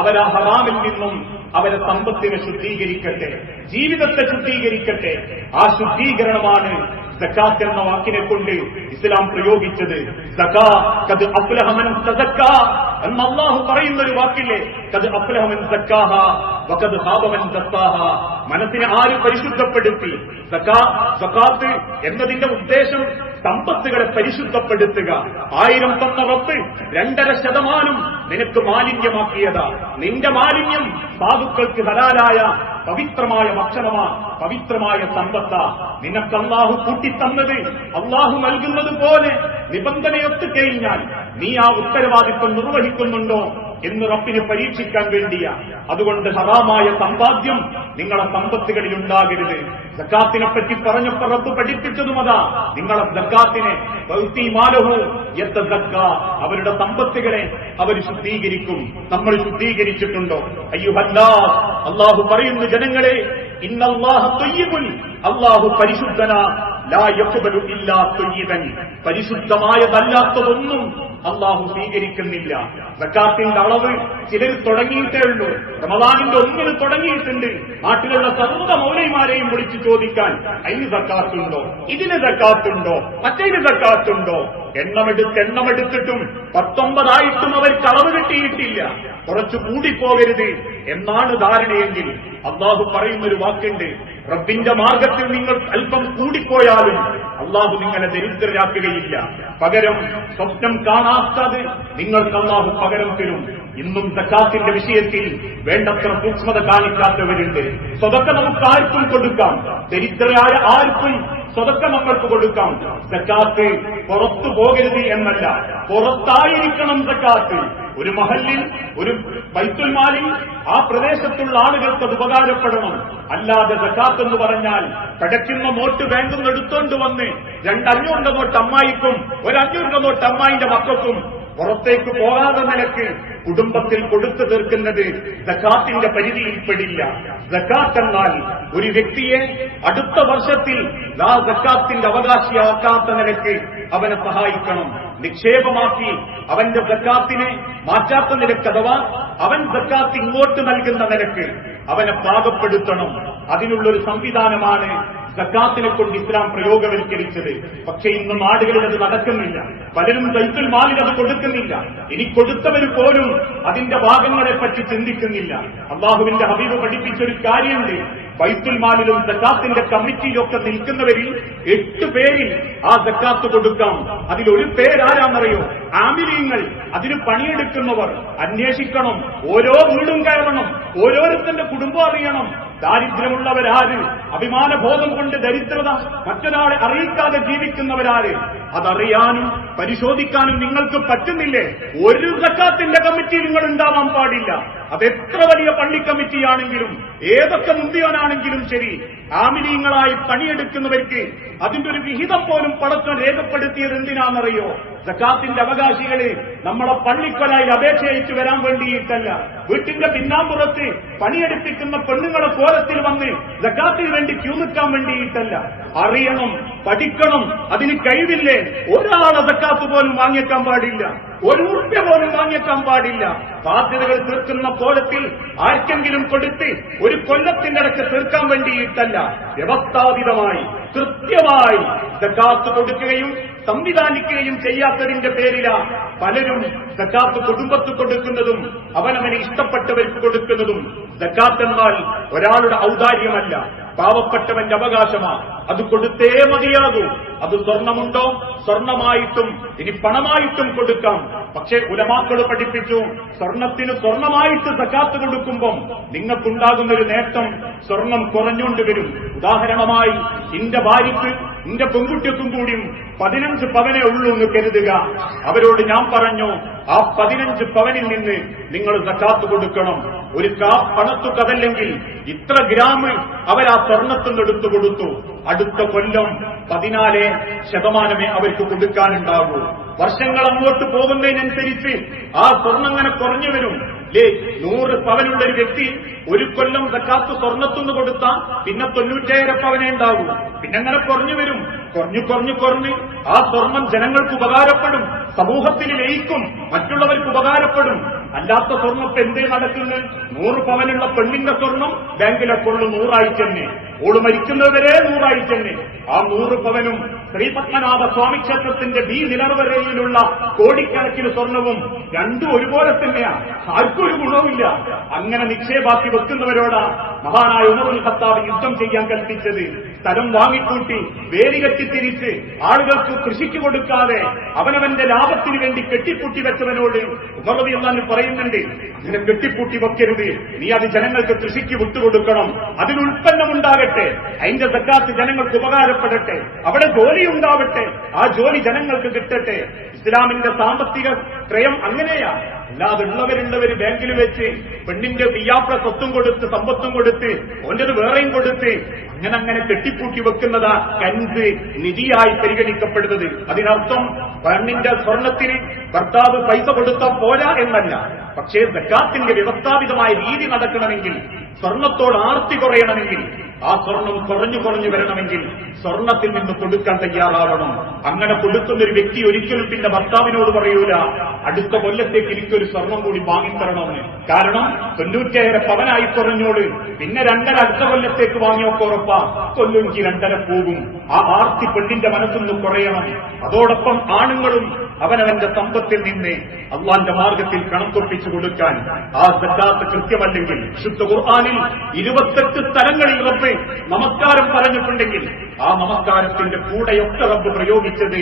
അവരാ ഹറാമിൽ നിന്നും അവരെ സമ്പത്തിനെ ശുദ്ധീകരിക്കട്ടെ, ജീവിതത്തെ ശുദ്ധീകരിക്കട്ടെ. ആ ശുദ്ധീകരണമാണ് സക്കാത്ത് എന്ന വാക്കിനെ കൊണ്ട് ഇസ്ലാം പ്രയോഗിച്ചത്. സക്കാ ഖദ് അഫ്ലഹ മൻ തസക്കാ എന്ന് അല്ലാഹു പറയുന്ന ഒരു വാക്കില്ലേ, ഖദ് അഫ്ലഹ മൻ സക്കാഹ വഖദ് ഖാബ മൻ ദസ്സാഹ. മനസ്സിനെ ആര് പരിശുദ്ധപ്പെടുത്തി? സക്കാത്ത് എന്നതിന്റെ ഉദ്ദേശം സമ്പത്തുകളെ പരിശുദ്ധപ്പെടുത്തുക. 1000 തന്ന റബ്ബ് 2.5% നിനക്ക് മാലിന്യമാക്കിയതാ. നിന്റെ മാലിന്യം സാധുക്കൾക്ക് ഹലാലായ പവിത്രമായ ഭക്ഷണമാ, പവിത്രമായ സമ്പത്താ. നിനക്ക് അല്ലാഹു കൂട്ടിത്തന്നത്, അല്ലാഹു നൽകുന്നത് പോലെ നിബന്ധനയൊത്തു കഴിഞ്ഞാൽ നീ ആ ഉത്തരവാദിത്വം നിർവഹിക്കുന്നുണ്ടോ എന്ന് റബ്ബിനെ പരീക്ഷിക്കാൻ വേണ്ടിയാ. അതുകൊണ്ട് ഹറാമായ സമ്പാദ്യം നിങ്ങളെ സമ്പത്തുകളിൽ ഉണ്ടാകരുത്. സക്കാത്തിനെ പറ്റി പറഞ്ഞപ്പോൾ റബ്ബ് പഠിപ്പിച്ചതും അതാ, നിങ്ങളെ സക്കാത്തിനെ അവരുടെ സമ്പത്തുകളെ അവർ ശുദ്ധീകരിക്കും. നമ്മൾ ശുദ്ധീകരിച്ചിട്ടുണ്ടോ? അയ്യുഹല്ലാ, അല്ലാഹു പറയുന്നു, ജനങ്ങളെ, ഇന്നല്ലാഹ ത്വയ്യിബുൻ, അല്ലാഹു പരിശുദ്ധനാ, ലാ യഖ്ബലു ഇല്ലാ ത്വയ്യിബൻ, പരിശുദ്ധമായതല്ലാത്തതൊന്നും അല്ലാഹു സ്വീകരിക്കുന്നില്ല. സക്കാത്തിന്റെ അളവ് ചിലർ തുടങ്ങിയിട്ടേ ഉള്ളൂ. റമദാനിന്റെ 1 തുടങ്ങിയിട്ടുണ്ട്. നാട്ടിലുള്ള സർവ്വ മൗലവിമാരെയും വിളിച്ചു ചോദിക്കാൻ, അതിന് സക്കാത്തുണ്ടോ, ഇതിന് സക്കാത്തുണ്ടോ, മറ്റേന് സക്കാത്തുണ്ടോ? എണ്ണമെടുത്തിട്ടും 19 അവർക്ക് അളവ് കിട്ടിയിട്ടില്ല. കുറച്ചു കൂടിപ്പോകരുത് എന്നാണ് ധാരണയെങ്കിൽ അള്ളാഹു പറയുന്നൊരു വാക്കുണ്ട്, റബ്ബിന്റെ മാർഗത്തിൽ നിങ്ങൾ അല്പം കൂടിപ്പോയാലും അള്ളാഹു നിങ്ങളെ ദരിദ്രരാക്കുകയില്ല. പകരം സ്വപ്നം കാണാത്തത് നിങ്ങൾക്ക് അള്ളാഹു പകരം തരും. ഇന്നും സക്കാത്തിന്റെ വിഷയത്തിൽ വേണ്ടത്ര സൂക്ഷ്മത കാണിക്കാത്തവരുണ്ട്. സ്വതക്ക നമുക്ക് ആർക്കും കൊടുക്കാം, ദരിദ്രരായ ആർക്കും സ്വതക്ക നമ്മൾക്ക് കൊടുക്കാം. സക്കാത്ത് പുറത്തു പോകരുത് എന്നല്ല, പുറത്തായിരിക്കണം സക്കാത്ത്. ഒരു മഹല്ലിൽ, ഒരു ബൈത്തുൽ മാലിൽ ആ പ്രദേശത്തുള്ള ആളുകൾക്ക് അത് ഉപകാരപ്പെടണം. അല്ലാതെ സക്കാത്ത് എന്ന് പറഞ്ഞാൽ പിടയ്ക്കുന്ന നോട്ട് ബാങ്കിൽ എടുത്തോണ്ട് വന്ന് 2 500 നോട്ട് അമ്മായിക്കും 1 500 നോട്ട് അമ്മായിന്റെ മക്കൾക്കും പുറത്തേക്ക് പോകാതെ നിലക്ക് കുടുംബത്തിൽ കൊടുത്തു തീർക്കുന്നത് സക്കാത്തിന്റെ പരിധിയിൽപ്പെടില്ല. സക്കാത്ത് എന്നാൽ ഒരു വ്യക്തിയെ അടുത്ത വർഷത്തിൽ ആ സക്കാത്തിന്റെ അവകാശിയാക്കാത്ത നിലക്ക് അവനെ സഹായിക്കണം. നിക്ഷേപമാക്കി അവന്റെ സക്കാത്തിനെ മാറ്റാത്ത നിലക്ക്, അഥവാ അവൻ സക്കാത്ത് ഇങ്ങോട്ട് നൽകുന്ന നിലക്ക് അവനെ പാകപ്പെടുത്തണം. അതിനുള്ളൊരു സംവിധാനമാണ് സക്കാത്തിനെ കൊണ്ട് ഇസ്ലാം പ്രയോഗവൽക്കരിച്ചത്. പക്ഷേ ഇന്ന് നാടുകളിൽ അത് നടക്കുന്നില്ല. പലരും ബൈത്തുൽ മാലിൽ അത് കൊടുക്കുന്നില്ല. ഇനി കൊടുത്തവർ പോലും അതിന്റെ ഭാഗങ്ങളെ പറ്റി ചിന്തിക്കുന്നില്ല. അള്ളാഹുവിന്റെ ഹബീബ് പഠിപ്പിച്ചൊരു കാര്യമുണ്ട്, ബൈത്തുൽ മാലിലും സക്കാത്തിന്റെ കമ്മിറ്റിയിലൊക്കെ നിൽക്കുന്നവരിൽ 8 പേരിൽ ആ സക്കാത്ത് കൊടുക്കാം. അതിലൊരു പേരാരാന്നറിയോ? ആമിലീങ്ങൾ, അതിന് പണിയെടുക്കുന്നവർ. അന്വേഷിക്കണം, ഓരോ വീടും കയറണം, ഓരോരുത്തരുടെ കുടുംബം അറിയണം. ദാരിദ്ര്യമുള്ളവരാര്, അഭിമാനബോധം കൊണ്ട് ദരിദ്രത മറ്റൊരാളെ അറിയിക്കാതെ ജീവിക്കുന്നവരാര്, അതറിയാനും പരിശോധിക്കാനും നിങ്ങൾക്ക് പറ്റുന്നില്ലേ? ഒരു സക്കാത്തിന്റെ കമ്മിറ്റി നിങ്ങൾ ഉണ്ടാവാൻ പാടില്ല. അതെത്ര വലിയ പള്ളി കമ്മിറ്റിയാണെങ്കിലും ഏതൊക്കെ മുന്തിയോനാണെങ്കിലും ശരി, ആമിലീങ്ങളായി പണിയെടുക്കുന്നവർക്ക് അതിന്റെ ഒരു വിഹിതം പോലും പടച്ചോൻ രേഖപ്പെടുത്തിയത് എന്തിനാണെന്നറിയോ? സക്കാത്തിന്റെ അവകാശികള് നമ്മളെ പള്ളിക്കൊലായിൽ അപേക്ഷ അയച്ചു വരാൻ വേണ്ടിയിട്ടല്ല, വീട്ടിന്റെ പിന്നാമ്പുറത്ത് പണിയെടുപ്പിക്കുന്ന പെണ്ണുങ്ങളെ കോലത്തിൽ വന്ന് സക്കാത്തിന് വേണ്ടി ക്യൂ നിൽക്കാൻ വേണ്ടിയിട്ടല്ല. അറിയണം, പഠിക്കണം. അതിന് കഴിവില്ലേ? ഒരാളെ സക്കാത്ത് പോലും വാങ്ങിയേക്കാൻ പാടില്ല, 1 ഉറുപ്യ പോലും വാങ്ങിയേക്കാൻ പാടില്ല. ബാധ്യതകൾ തീർക്കുന്ന കോലത്തിൽ ആർക്കെങ്കിലും കൊടുത്ത് ഒരു കൊല്ലത്തിന്റെ ഇടയ്ക്ക് തീർക്കാൻ വേണ്ടിയിട്ടല്ല, വ്യവസ്ഥാപിതമായി കൃത്യമായി സക്കാത്ത് കൊടുക്കുകയും സംവിധാനിക്കുകയും ചെയ്യാത്തതിന്റെ പേരില പലരും സക്കാത്ത് കുടുംബത്ത് കൊടുക്കുന്നതും അവനവനെ ഇഷ്ടപ്പെട്ടവർക്ക് കൊടുക്കുന്നതും. സക്കാത്ത് എന്നാൽ ഒരാളുടെ ഔദാര്യമല്ല, പാവപ്പെട്ടവന്റെ അവകാശമാണ്. അത് കൊടുത്തേ മതിയാകൂ. അത് സ്വർണമുണ്ടോ, സ്വർണമായിട്ടും ഇനി പണമായിട്ടും കൊടുക്കാം. പക്ഷേ ഉലമാക്കൾ പഠിപ്പിച്ചു, സ്വർണത്തിന് സ്വർണമായിട്ട് സക്കാത്ത് കൊടുക്കുമ്പം നിങ്ങൾക്കുണ്ടാകുന്നൊരു നേട്ടം സ്വർണം കുറഞ്ഞുകൊണ്ട് വരും. ഉദാഹരണമായി എന്റെ ഭാര്യയ്ക്ക് എന്റെ പെൺകുട്ടിക്കും കൂടിയും 15 പവനേ ഉള്ളൂ എന്ന് കരുതുക. അവരോട് ഞാൻ പറഞ്ഞു, ആ 15 പവനിൽ നിന്ന് നിങ്ങൾ സക്കാത്ത് കൊടുക്കണം. ഒരു പണത്തുകതല്ലെങ്കിൽ ഇത്ര ഗ്രാം അവരാ സ്വർണത്തിൽ നിന്ന് എടുത്തു കൊടുത്തു. അടുത്ത കൊല്ലം 14% അവർക്ക് കൊടുക്കാനുണ്ടാകൂ. വർഷങ്ങൾ അങ്ങോട്ട് പോകുന്നതിനനുസരിച്ച് ആ സ്വർണ്ണം അങ്ങനെ കുറഞ്ഞു വരും. 100 പവനുള്ള ഒരു വ്യക്തി ഒരു കൊല്ലം സക്കാത്ത് സ്വർണ്ണത്തുനിന്ന് കൊടുത്താൽ പിന്നെ 97 പവനേ ഉണ്ടാകൂ. പിന്നെ അങ്ങനെ കുറഞ്ഞു വരും. കുറഞ്ഞ് ആ സ്വർണം ജനങ്ങൾക്ക് ഉപകാരപ്പെടും, സമൂഹത്തിൽ ലയിക്കും, മറ്റുള്ളവർക്ക് ഉപകാരപ്പെടും. അല്ലാത്ത സ്വർണ്ണത്തെ എന്തേ നടക്കുന്നത്? 100 പവനുള്ള പെണ്ണിന്റെ സ്വർണം ബാങ്കിലെ കൊള്ളു 100 തന്നെ, ഓള് മരിക്കുന്നവരെ 100 തന്നെ. ആ 100 പവനും ശ്രീപത്മനാഭ സ്വാമി ക്ഷേത്രത്തിന്റെ ബി നിലവറയിലുള്ള കോടിക്കണക്കിന് സ്വർണവും രണ്ടും ഒരുപോലെ തന്നെയാണ്. ആർക്കും ഒരു ഗുണവുമില്ല. അങ്ങനെ നിക്ഷേപാക്കി വെക്കുന്നവരോടാ മഹാനായ ഉമറുൽ ഖത്താബ് യുദ്ധം ചെയ്യാൻ കൽപ്പിച്ചത്. സ്ഥലം വാങ്ങിക്കൂട്ടി വേലി കെട്ടിത്തിരിച്ച് ആളുകൾക്ക് കൃഷിക്ക് കൊടുക്കാതെ അവനവന്റെ ലാഭത്തിന് വേണ്ടി കെട്ടിപ്പൂട്ടി വെച്ചവനോട് ഉമർ റളിയല്ലാഹു അൻഹു പറയുന്നുണ്ട്, അങ്ങനെ കെട്ടിപ്പൂട്ടി വെക്കരുത്, നീ അത് ജനങ്ങൾക്ക് കൃഷിക്ക് വിട്ടുകൊടുക്കണം, അതിൽ ഉൽപ്പന്നമുണ്ടാകട്ടെ, അതിന്റെ സക്കാത്ത് ജനങ്ങൾക്ക് ഉപകാരപ്പെടട്ടെ, അവിടെ ജോലി ഉണ്ടാവട്ടെ, ആ ജോലി ജനങ്ങൾക്ക് കിട്ടട്ടെ. ഇസ്ലാമിന്റെ സാമ്പത്തിക ക്രയം അങ്ങനെയാ. അല്ലാതെ ഉള്ളവരുള്ളവർ ബാങ്കിൽ വെച്ച് പെണ്ണിന്റെ പിയ്യാപ്ര സ്വത്തും കൊടുത്ത് സമ്പത്തും കൊടുത്ത് ഓന്റത് വേറെയും കൊടുത്ത് അങ്ങനെ കെട്ടിപ്പൂട്ടി വെക്കുന്നതാ കൻസ്, നിധിയായി പരിഗണിക്കപ്പെടുന്നത്. അതിനർത്ഥം പെണ്ണിന്റെ സ്വർണത്തിന് ഭർത്താവ് പൈസ കൊടുത്താൽ പോരാ എന്നല്ല. പക്ഷേ സക്കാത്തിന്റെ വ്യവസ്ഥാപിതമായ രീതി നടക്കണമെങ്കിൽ, സ്വർണത്തോട് ആർത്തി കുറയണമെങ്കിൽ, ആ സ്വർണം കുറഞ്ഞു വരണമെങ്കിൽ സ്വർണത്തിൽ നിന്ന് കൊടുക്കാൻ തയ്യാറാവണം. അങ്ങനെ കൊടുക്കുന്നൊരു വ്യക്തി ഒരിക്കലും പിന്നെ ഭർത്താവിനോട് പറയൂല, അടുത്ത കൊല്ലത്തേക്ക് എനിക്കൊരു സ്വർണം കൂടി വാങ്ങിത്തരണമെന്ന്. കാരണം 97 പവനായി കുറഞ്ഞോട്, പിന്നെ 2.5 അടുത്ത കൊല്ലത്തേക്ക് വാങ്ങിയൊക്കെ ഉറപ്പാ, കൊല്ലഞ്ചി 2.5 പോകും. ആ ആർത്തി പെണ്ണിന്റെ മനസ്സൊന്ന് കുറയണം. അതോടൊപ്പം ആണുങ്ങളും അവനവന്റെ സമ്പത്തിൽ നിന്ന് അള്ളാന്റെ മാർഗത്തിൽ കണക്കൊപ്പിച്ചു കൊടുക്കാൻ ആ സക്കാത്ത് കൃത്യമല്ലെങ്കിൽ, ശുദ്ധ ഖുർആനിൽ 28 സ്ഥലങ്ങളിൽ റബ്ബ് നമസ്കാരം പറഞ്ഞിട്ടുണ്ടെങ്കിൽ ആ നമസ്കാരത്തിന്റെ കൂടെയൊക്കെ റബ്ബ് പ്രയോഗിച്ചത്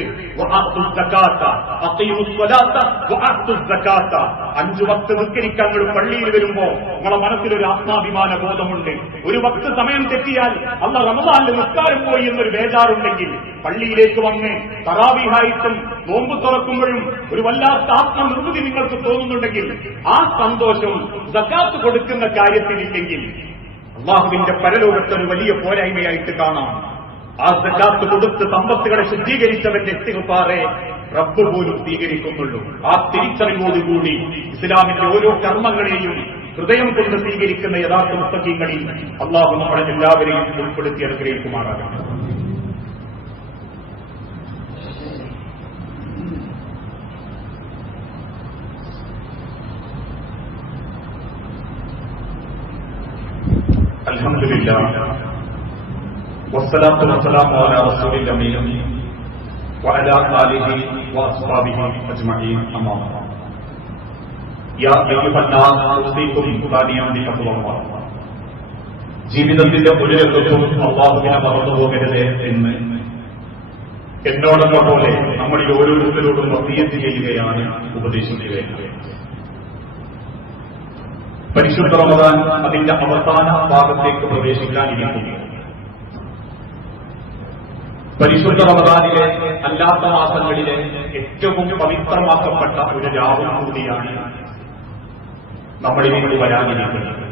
5 വക്ത് നിസ്കരിക്കാൻ പള്ളിയിൽ വരുമ്പോ നിങ്ങളെ മനസ്സിലൊരു ആത്മാഭിമാന ബോധമുണ്ട്. ഒരു വക്ത് സമയം തെറ്റിയാൽ അന്ന് റമദാനിൽ നിസ്കാരം പോയി എന്നൊരു ബേജാറുണ്ടെങ്കിൽ പള്ളിയിലേക്ക് വന്ന് തറാവീഹായിട്ടും നോമ്പ് തുറക്കുമ്പോഴും ഒരു വല്ലാത്ത ആത്മനിർവൃതി നിങ്ങൾക്ക് തോന്നുന്നുണ്ടെങ്കിൽ ആ സന്തോഷം സക്കാത്ത് കൊടുക്കുന്ന കാര്യത്തിലില്ലെങ്കിൽ അള്ളാഹുവിന്റെ പരലോകത്തൊരു വലിയ പോരായ്മയായിട്ട് കാണാം. ആ സക്കാത്ത് കൊടുത്ത് സമ്പത്തുകളെ ശുദ്ധീകരിച്ചവന്റെ ഇസ്തിഗ്ഫാറെ റബ്ബ് പോലും സ്വീകരിക്കുന്നുള്ളൂ. ആ തിരിച്ചറിവോടുകൂടി ഇസ്ലാമിന്റെ ഓരോ കർമ്മങ്ങളെയും ഹൃദയം കൊണ്ട് സ്വീകരിക്കുന്ന യഥാർത്ഥ മുത്തഖീങ്ങളിൽ അള്ളാഹു നമ്മളെ എല്ലാവരെയും ഉൾപ്പെടുത്തി അനുഗ്രഹിക്കുമാറാകട്ടെ. അൽഹംദുലില്ലാഹ് വസ്സലാത്തു വസ്സലാമു അലാ റസൂലിൽ അമീൻ വഅലാ ആലിഹി വഅസ്ഹാബിഹി അജ്മഈൻ. അമ്മാ ബഅദ്. യാ അയ്യുഹന്നാസ് ഉസീകും ഖാദിയം ബിതഖ്വല്ലാഹ്. ജീവിതത്തിന്റെ ഒരു രംഗത്തും അല്ലാഹുവിനെ മറന്നുപോകരുത് എന്ന് എന്നോടെന്ന പോലെ നമ്മളിൽ ഓരോരുത്തരോടും വസിയത്ത് ചെയ്യുകയാണ്, ഉപദേശിക്കുകയാണ്. പരിശുദ്ധ റമദാൻ അതിന്റെ അവസാന ഭാഗത്തേക്ക് പ്രവേശിക്കാനിരിക്കുന്നു. പരിശുദ്ധ റമദാനിലെ അല്ലാത്ത മാസങ്ങളിലെ ഏറ്റവും പവിത്രമാക്കപ്പെട്ട ഒരു രാവും കൂടിയാണ് നമ്മളിലേക്ക് വരാനിരിക്കുന്നത്.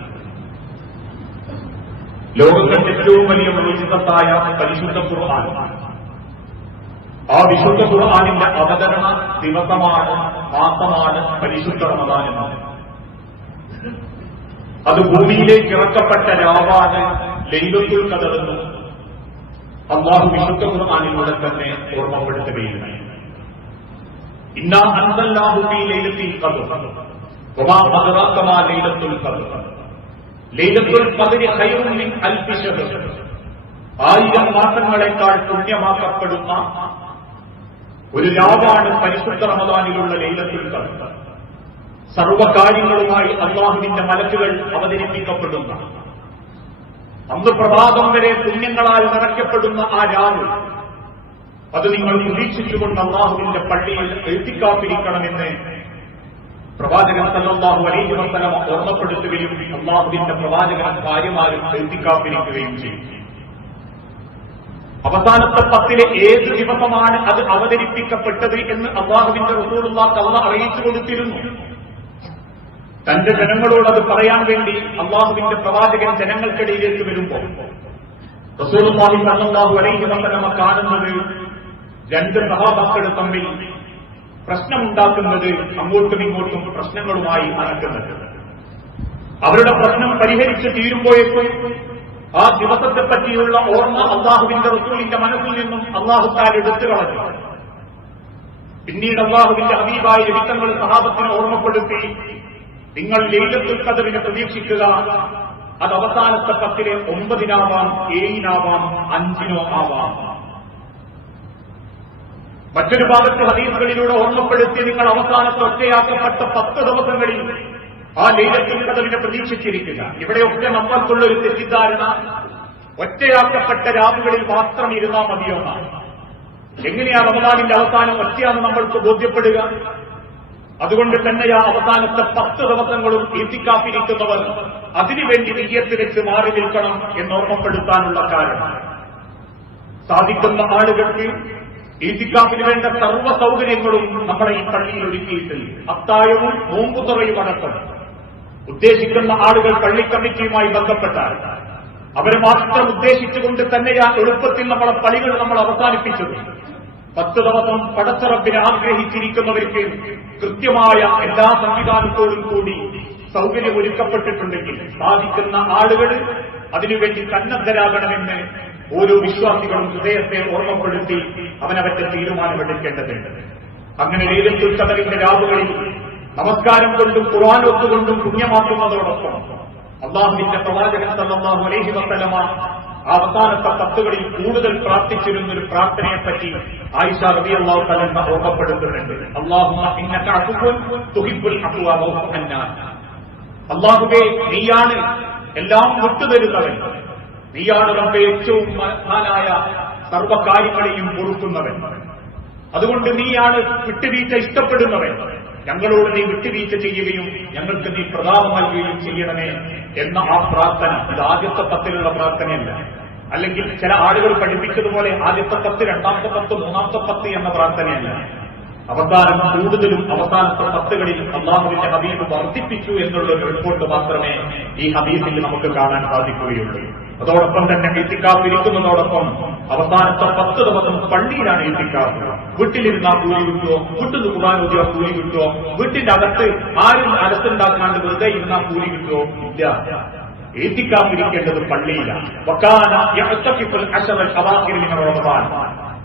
ലോകത്തിന്റെ ഏറ്റവും വലിയ പ്രവിശുദ്ധത്തായ പരിശുദ്ധ ഖുർആൻ, ആ വിശുദ്ധ ഖുർആനിന്റെ അവതരണ ദിവസമാണ്, മാസമാണ് പരിശുദ്ധ റമദാൻ എന്നത്. അത് ഭൂമിയിലേക്ക് ഇറക്കപ്പെട്ട രാവാണ് ലൈലത്തുൽ ഖദർ എന്നും അല്ലാഹു വിശുദ്ധ ഖുർആനിലൂടെ തന്നെ ഓർമ്മപ്പെടുത്തുകയുണ്ട്. ഇന്നാ അൻസൽനാഹു ഫീ ലൈലത്തിൽ ഖദർ വമാ അദ്റാക മാ ലൈലത്തുൽ ഖദർ. ലൈലത്തുൽ ഖദർ ഖൈറുൻ മിൻ അൽഫി ശഹർ. 1000 മാസങ്ങളെക്കാൾ പുണ്യമാക്കപ്പെടുന്ന ഒരു രാവാണ് പരിശുദ്ധ റമദാനിലുള്ള ലൈലത്തുൽ ഖദ്ർ. സർവകാര്യങ്ങളുമായി അല്ലാഹുവിന്റെ മലക്കുകൾ അവതരിപ്പിക്കപ്പെടുന്ന, അന്ന് പ്രഭാതം വരെ പുണ്യങ്ങളാൽ നിറയ്ക്കപ്പെടുന്ന ആ രാവ്, അത് നിങ്ങൾ പ്രതീക്ഷിച്ചുകൊണ്ട് അല്ലാഹുവിന്റെ പള്ളിയിൽ എഴുത്തിക്കാത്തിരിക്കണമെന്ന് പ്രവാചകൻ സല്ലല്ലാഹു അലൈഹി വസല്ലം ഓർമ്മപ്പെടുത്തുകയും അല്ലാഹുവിന്റെ പ്രവാചകൻ ഭാര്യമാരും എഴുത്തിക്കാത്തിരിക്കുകയും ചെയ്യും. അവസാനത്തെ 10 ഏത് ദിവസമാണ് അത് അവതരിപ്പിക്കപ്പെട്ടത് എന്ന് അല്ലാഹുവിന്റെ റസൂലുള്ളാഹി അല്ലാഹു അറിയിച്ചു കൊടുത്തിരുന്നു. തന്റെ ജനങ്ങളോട് അത് പറയാൻ വേണ്ടി അല്ലാഹുവിന്റെ പ്രവാചകൻ ജനങ്ങൾക്കിടയിലേക്ക് വരുമ്പോൾ റസൂലുള്ളാഹി സ്വല്ലല്ലാഹു അലൈഹി വസല്ലം കാണുന്നത് 2 സഹാബാക്കൾ തമ്മിൽ പ്രശ്നമുണ്ടാക്കുന്നത്, അങ്ങോട്ടും ഇങ്ങോട്ടും പ്രശ്നങ്ങളുമായി നടക്കുന്നത്. അവരുടെ പ്രശ്നം പരിഹരിച്ച് തീരുമ്പോഴേക്കും ആ ദിവസത്തെ പറ്റിയുള്ള ഓർമ്മ അല്ലാഹുവിന്റെ റസൂലിന്റെ മനസ്സിൽ നിന്നും അല്ലാഹു തആല എടുത്തു കളഞ്ഞു. പിന്നീട് അല്ലാഹുവിന്റെ ഹബീബായ നബിതങ്ങൾ സഹാബത്തിനെ ഓർമ്മപ്പെടുത്തി, നിങ്ങൾ ലൈലത്തുൽ ഖദ്റിനെ പ്രതീക്ഷിക്കുക. അത് അവസാനത്തെ 10 9-നാവാം, 7-നാവാം, 5-നോ ആവാം. മറ്റൊരു ഭാഗത്ത് ഹദീസുകളിലൂടെ ഓർമ്മപ്പെടുത്തി, നിങ്ങൾ അവസാനത്തെ ഒറ്റയാക്കപ്പെട്ട 10 ദിവസങ്ങളിൽ ആ ലൈലത്തുൽ ഖദ്റിനെ പ്രതീക്ഷിച്ചിരിക്കുക. ഇവിടെയൊക്കെ നമ്മൾക്കുള്ള ഒരു തെറ്റിദ്ധാരണ, ഒറ്റയാക്കപ്പെട്ട രാവുകളിൽ മാത്രം ഇരുന്നാൽ മതിയെന്നാണ്. എങ്ങനെയാ റമദാനിന്റെ അവസാനം ഒറ്റയാന്ന് നമ്മൾക്ക് ബോധ്യപ്പെടുക? അതുകൊണ്ട് തന്നെ ആ അവസാനത്തെ 10 ദിവസങ്ങളും ഇത്തിക്കാഫിരിക്കുന്നവർ അതിനുവേണ്ടി നിയ്യത്ത് വെച്ച് മാറി നിൽക്കണം എന്നോർമ്മപ്പെടുത്താനുള്ള കാരണം, സാധിക്കുന്ന ആളുകൾക്ക് ഇത്തിക്കാഫിന് വേണ്ട സർവ്വ സൗകര്യങ്ങളും നമ്മുടെ ഈ പള്ളിയിൽ ഒരുക്കിയിട്ടില്ല. അത്താഴവും നോമ്പുതുറയും അടക്കം ഉദ്ദേശിക്കുന്ന ആളുകൾ പള്ളി കമ്മിറ്റിയുമായി ബന്ധപ്പെട്ടാൽ അവരെ മാത്രം ഉദ്ദേശിച്ചുകൊണ്ട് തന്നെയാ എളുപ്പത്തിൽ നമ്മളെ പള്ളികൾ നമ്മൾ അവസാനിപ്പിച്ചത്. 10 ദിവസം പടച്ച റബ്ബിനെ ആഗ്രഹിച്ചിരിക്കുന്നവർക്ക് കൃത്യമായ എല്ലാ സംവിധാനത്തോടും കൂടി സൗകര്യം ഒരുക്കപ്പെട്ടിട്ടുണ്ടെങ്കിൽ സാധിക്കുന്ന ആളുകൾ അതിനുവേണ്ടി സന്നദ്ധരാകണമെന്ന് ഓരോ വിശ്വാസികളും ഹൃദയത്തെ ഓർമ്മപ്പെടുത്തി അവനവന്റെ തീരുമാനമെടുക്കേണ്ടതുണ്ട്. അങ്ങനെ ലൈലത്തുൽ ഖദ്റിന്റെ രാവുകളിൽ നമസ്കാരം കൊണ്ടും ഖുർആനോത്തുകൊണ്ടും പുണ്യമാക്കുന്നതോടൊപ്പം അല്ലാഹുവിന്റെ പ്രവാചകൻ സല്ലല്ലാഹു അലൈഹി വസല്ലമ അവസാനത്തെ 10കളിൽ കൂടുതൽ പ്രാർത്ഥിച്ചിരുന്നൊരു പ്രാർത്ഥനയെപ്പറ്റി ആയിഷ റളിയല്ലാഹു തആല ഓർമ്മപ്പെടുത്തുന്നുണ്ട്. അല്ലാഹുമ്മ ഇന്നക അഫ്വുൻ തുഹിബ്ബുൽ അഫ്വ ഫഅഫു അന്നാ. അല്ലാഹുവേ, നീയാണ് എല്ലാം വിട്ടുതരുന്നവൻ, നീയാണ് റബ്ബേ ഏറ്റവും മഹാനായ സർവ്വകാര്യങ്ങളെയും പൊറുക്കുന്നവൻ. അതുകൊണ്ട് നീയാണ് വിട്ടുവീഴ്ച ഇഷ്ടപ്പെടുന്നവൻ. ഞങ്ങളോട് നീ വിട്ടുവീഴ്ച ചെയ്യുകയും ഞങ്ങൾക്ക് നീ പ്രതാപം നൽകുകയും ചെയ്യണമേ എന്ന ആ പ്രാർത്ഥന, ഇത് ആദ്യത്തെ 10ലുള്ള പ്രാർത്ഥനയല്ല. അല്ലെങ്കിൽ ചില ആളുകൾ പഠിപ്പിച്ചതുപോലെ ആദ്യത്തെ 10, രണ്ടാമത്തെ 10, മൂന്നാമത്തെ 10 എന്ന പ്രാർത്ഥനയല്ല. അവസാനം കൂടുതലും അവസാനത്തെ 10കളിൽ അല്ലാഹുവിന്റെ ഹബീബ് വർദ്ധിപ്പിച്ചു എന്നുള്ള റിപ്പോർട്ട് മാത്രമേ ഈ ഹദീസിൽ നമുക്ക് കാണാൻ സാധിക്കുകയുള്ളൂ. അതോടൊപ്പം തന്നെ ഇത്തിക്കാഫ് ഇരിക്കുന്നതോടൊപ്പം അവസാനത്തെ 10 ദിവസം പള്ളിയിലാണ് ഇത്തിക്കാഫ്. വീട്ടിലിരുന്നാൽ കൂലി കിട്ടുമോ? വീട്ടിൽ ഖുർആൻ ഓതിയാൽ കൂലി കിട്ടുമോ? വീട്ടിന്റെ അകത്ത് ആരും അലസുണ്ടാക്കാണ്ട് വെറുതെ ഇരുന്നാൽ കൂലി കിട്ടുമോ? ഇല്ല. ഇത്തിക്കാഫ് ഇരിക്കേണ്ടത് പള്ളിയിലാണ്. വകാന യഅ്തഖിഫുൽ അശറൽ അവാഖിർ മിൻ റമദാൻ.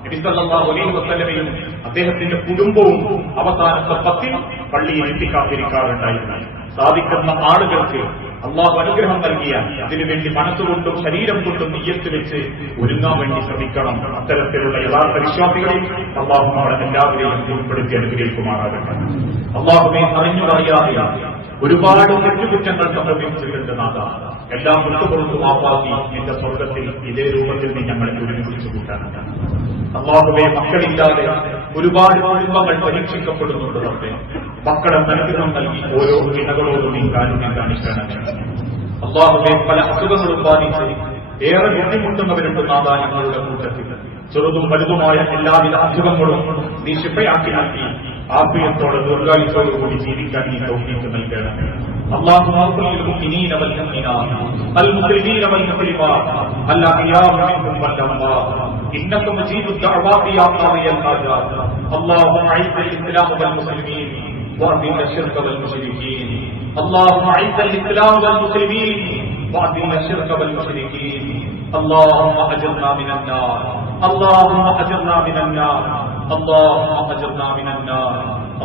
നബി സല്ലല്ലാഹു അലൈഹി വസല്ലമയും അദ്ദേഹത്തിന്റെ കുടുംബവും അവസാനത്തെ 10 പള്ളിയിൽ ഇത്തിക്കാഫ് ഇരിക്കാറുണ്ടായിരുന്നു. സാധിക്കുന്ന ആളുകൾക്ക് അല്ലാഹു അനുഗ്രഹം നൽകിയ അതിനുവേണ്ടി മനസ്സുകൊണ്ടും ശരീരം കൊണ്ടും നിയ്യത്ത് വെച്ച് ഒരുങ്ങാൻ വേണ്ടി ശ്രമിക്കണം. അത്തരത്തിലുള്ള യഥാർത്ഥ വിശ്വാസികളിൽ അല്ലാഹു നമ്മളെ എല്ലാവരെയും ഉൾപ്പെടുത്തി അനുഗ്രഹിക്കുമാറാകട്ടെ. അല്ലാഹുവേ, അറിഞ്ഞുകറിയാതെ ഒരുപാട് തെറ്റുകുറ്റങ്ങൾ സംഭവിച്ചിട്ടുണ്ട് നാഥ. എല്ലാം വിട്ടുപുറത്തു മാപ്പാക്കി എന്റെ സ്വർഗത്തിൽ ഇതേ രൂപത്തിൽ നീ ഞങ്ങളെ ഒരുമിച്ച് കൂട്ടാനാണ്. അല്ലാഹുവേ, മക്കളില്ലാതെ ഒരുപാട് കുടുംബങ്ങൾ പരീക്ഷിക്കപ്പെടുന്നുണ്ട്. റബ്ബേ, മക്കളെ അനുഗ്രഹം നൽകി ഓരോ ഇണകളോടും നീ കാരുണ്യം കാണിക്കണം. അല്ലാഹുവേ, പല അസുഖങ്ങളും ബാധിച്ച് ഏറെ ബുദ്ധിമുട്ടുന്നവരുണ്ട് നാഥ ഞങ്ങളുടെ കൂട്ടത്തിൽ. ചെറുതും വലുതുമായ എല്ലാവിധ അസുഖങ്ങളും നീ ശിഫയാക്കി നൽകി ആഫിയത്തോടെ ദീർഘായുസ്സോടുകൂടി ജീവിക്കാൻ നീ തൗഫീഖ് നൽകണം. اللهم اغفر للمؤمنين والمؤمنات المسلمين والمسلمات الأحياء منهم والأموات إنك مجيب الدعوات يا قاضي الحاجات. اللهم أعز الإسلام والمسلمين وأذل الشرك والمشركين. اللهم أعز الإسلام والمسلمين وأذل الشرك والمشركين. اللهم أجرنا من النار. اللهم أجرنا من النار. اللهم أجرنا من النار.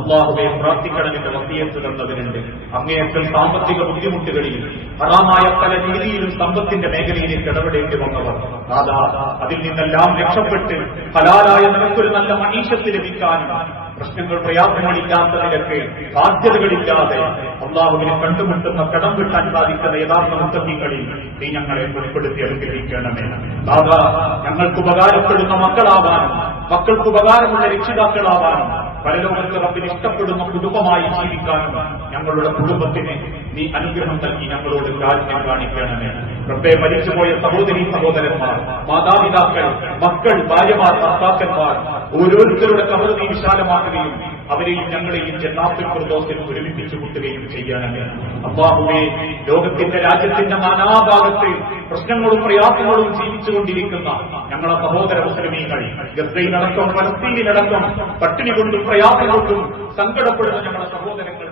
അള്ളാഹുവെ പ്രാർത്ഥിക്കണമെന്ന് വസിയത്ത് തന്നവരുണ്ട്. അങ്ങേയറ്റം സാമ്പത്തിക ബുദ്ധിമുട്ടുകളിൽ ഹറാമായ പല രീതിയിലും സമ്പത്തിന്റെ മേഖലയിലേക്ക് ഇടപെടേണ്ടി വന്നവർ അതിൽ നിന്നെല്ലാം രക്ഷപ്പെട്ട് ഹലാലായ നിനക്കൊരു നല്ല മണീഷത്ത് ലഭിക്കാനും പ്രശ്നങ്ങൾ പ്രയാസങ്ങളില്ലാത്ത നിലക്ക് ബാധ്യതകളില്ലാതെ അള്ളാഹുവിനെ കണ്ടുമുട്ടുന്ന കടം വിട്ടാൻ സാധിക്കുന്ന യഥാർത്ഥ മുത്തഖീങ്ങളിൽ നീ ഞങ്ങളെ ഉൾപ്പെടുത്തി അനുഗ്രഹിക്കണമേ. ഞങ്ങൾക്ക് ഉപകാരപ്പെടുന്ന മക്കളാവാനും മക്കൾക്ക് ഉപകാരമുള്ള രക്ഷിതാക്കളാവാനും പരലോകത്ത് റബ്ബിന് ഇഷ്ടപ്പെടുന്ന കുടുംബമായി ജീവിക്കാനും ഞങ്ങളുടെ കുടുംബത്തിന് നീ അനുഗ്രഹം നൽകി ഞങ്ങളോട് കാര്യം കാണിക്കണമേ. റബ്ബേ, മരിച്ചുപോയ സഹോദരീ സഹോദരന്മാർ, മാതാപിതാക്കൾ, മക്കൾ, ഭാര്യമാർ, ഭർത്താക്കന്മാർ ഓരോരുത്തരുടെ കബർ നീ വിശാലമാക്കുകയും അവരെയും ഞങ്ങളെയും ജന്നാത്തുൽ ഫിർദൗസിൽ ഒരുമിപ്പിച്ചു കൂട്ടുകയും ചെയ്യാനമേ. അല്ലാഹുവേ, ലോകത്തിന്റെ രാജ്യത്തിന്റെ നാനാഭാഗത്ത് പ്രശ്നങ്ങളും പ്രയാസങ്ങളും ജീവിച്ചുകൊണ്ടിരിക്കുന്ന ഞങ്ങളെ സഹോദര മുസ്ലിമീങ്ങൾ, ഗസയിലടക്കം ഫലസ്തീനിലടക്കം പട്ടിണി കൊണ്ടും പ്രയാസം കൊണ്ടും സങ്കടപ്പെടുന്ന ഞങ്ങളുടെ സഹോദരങ്ങൾ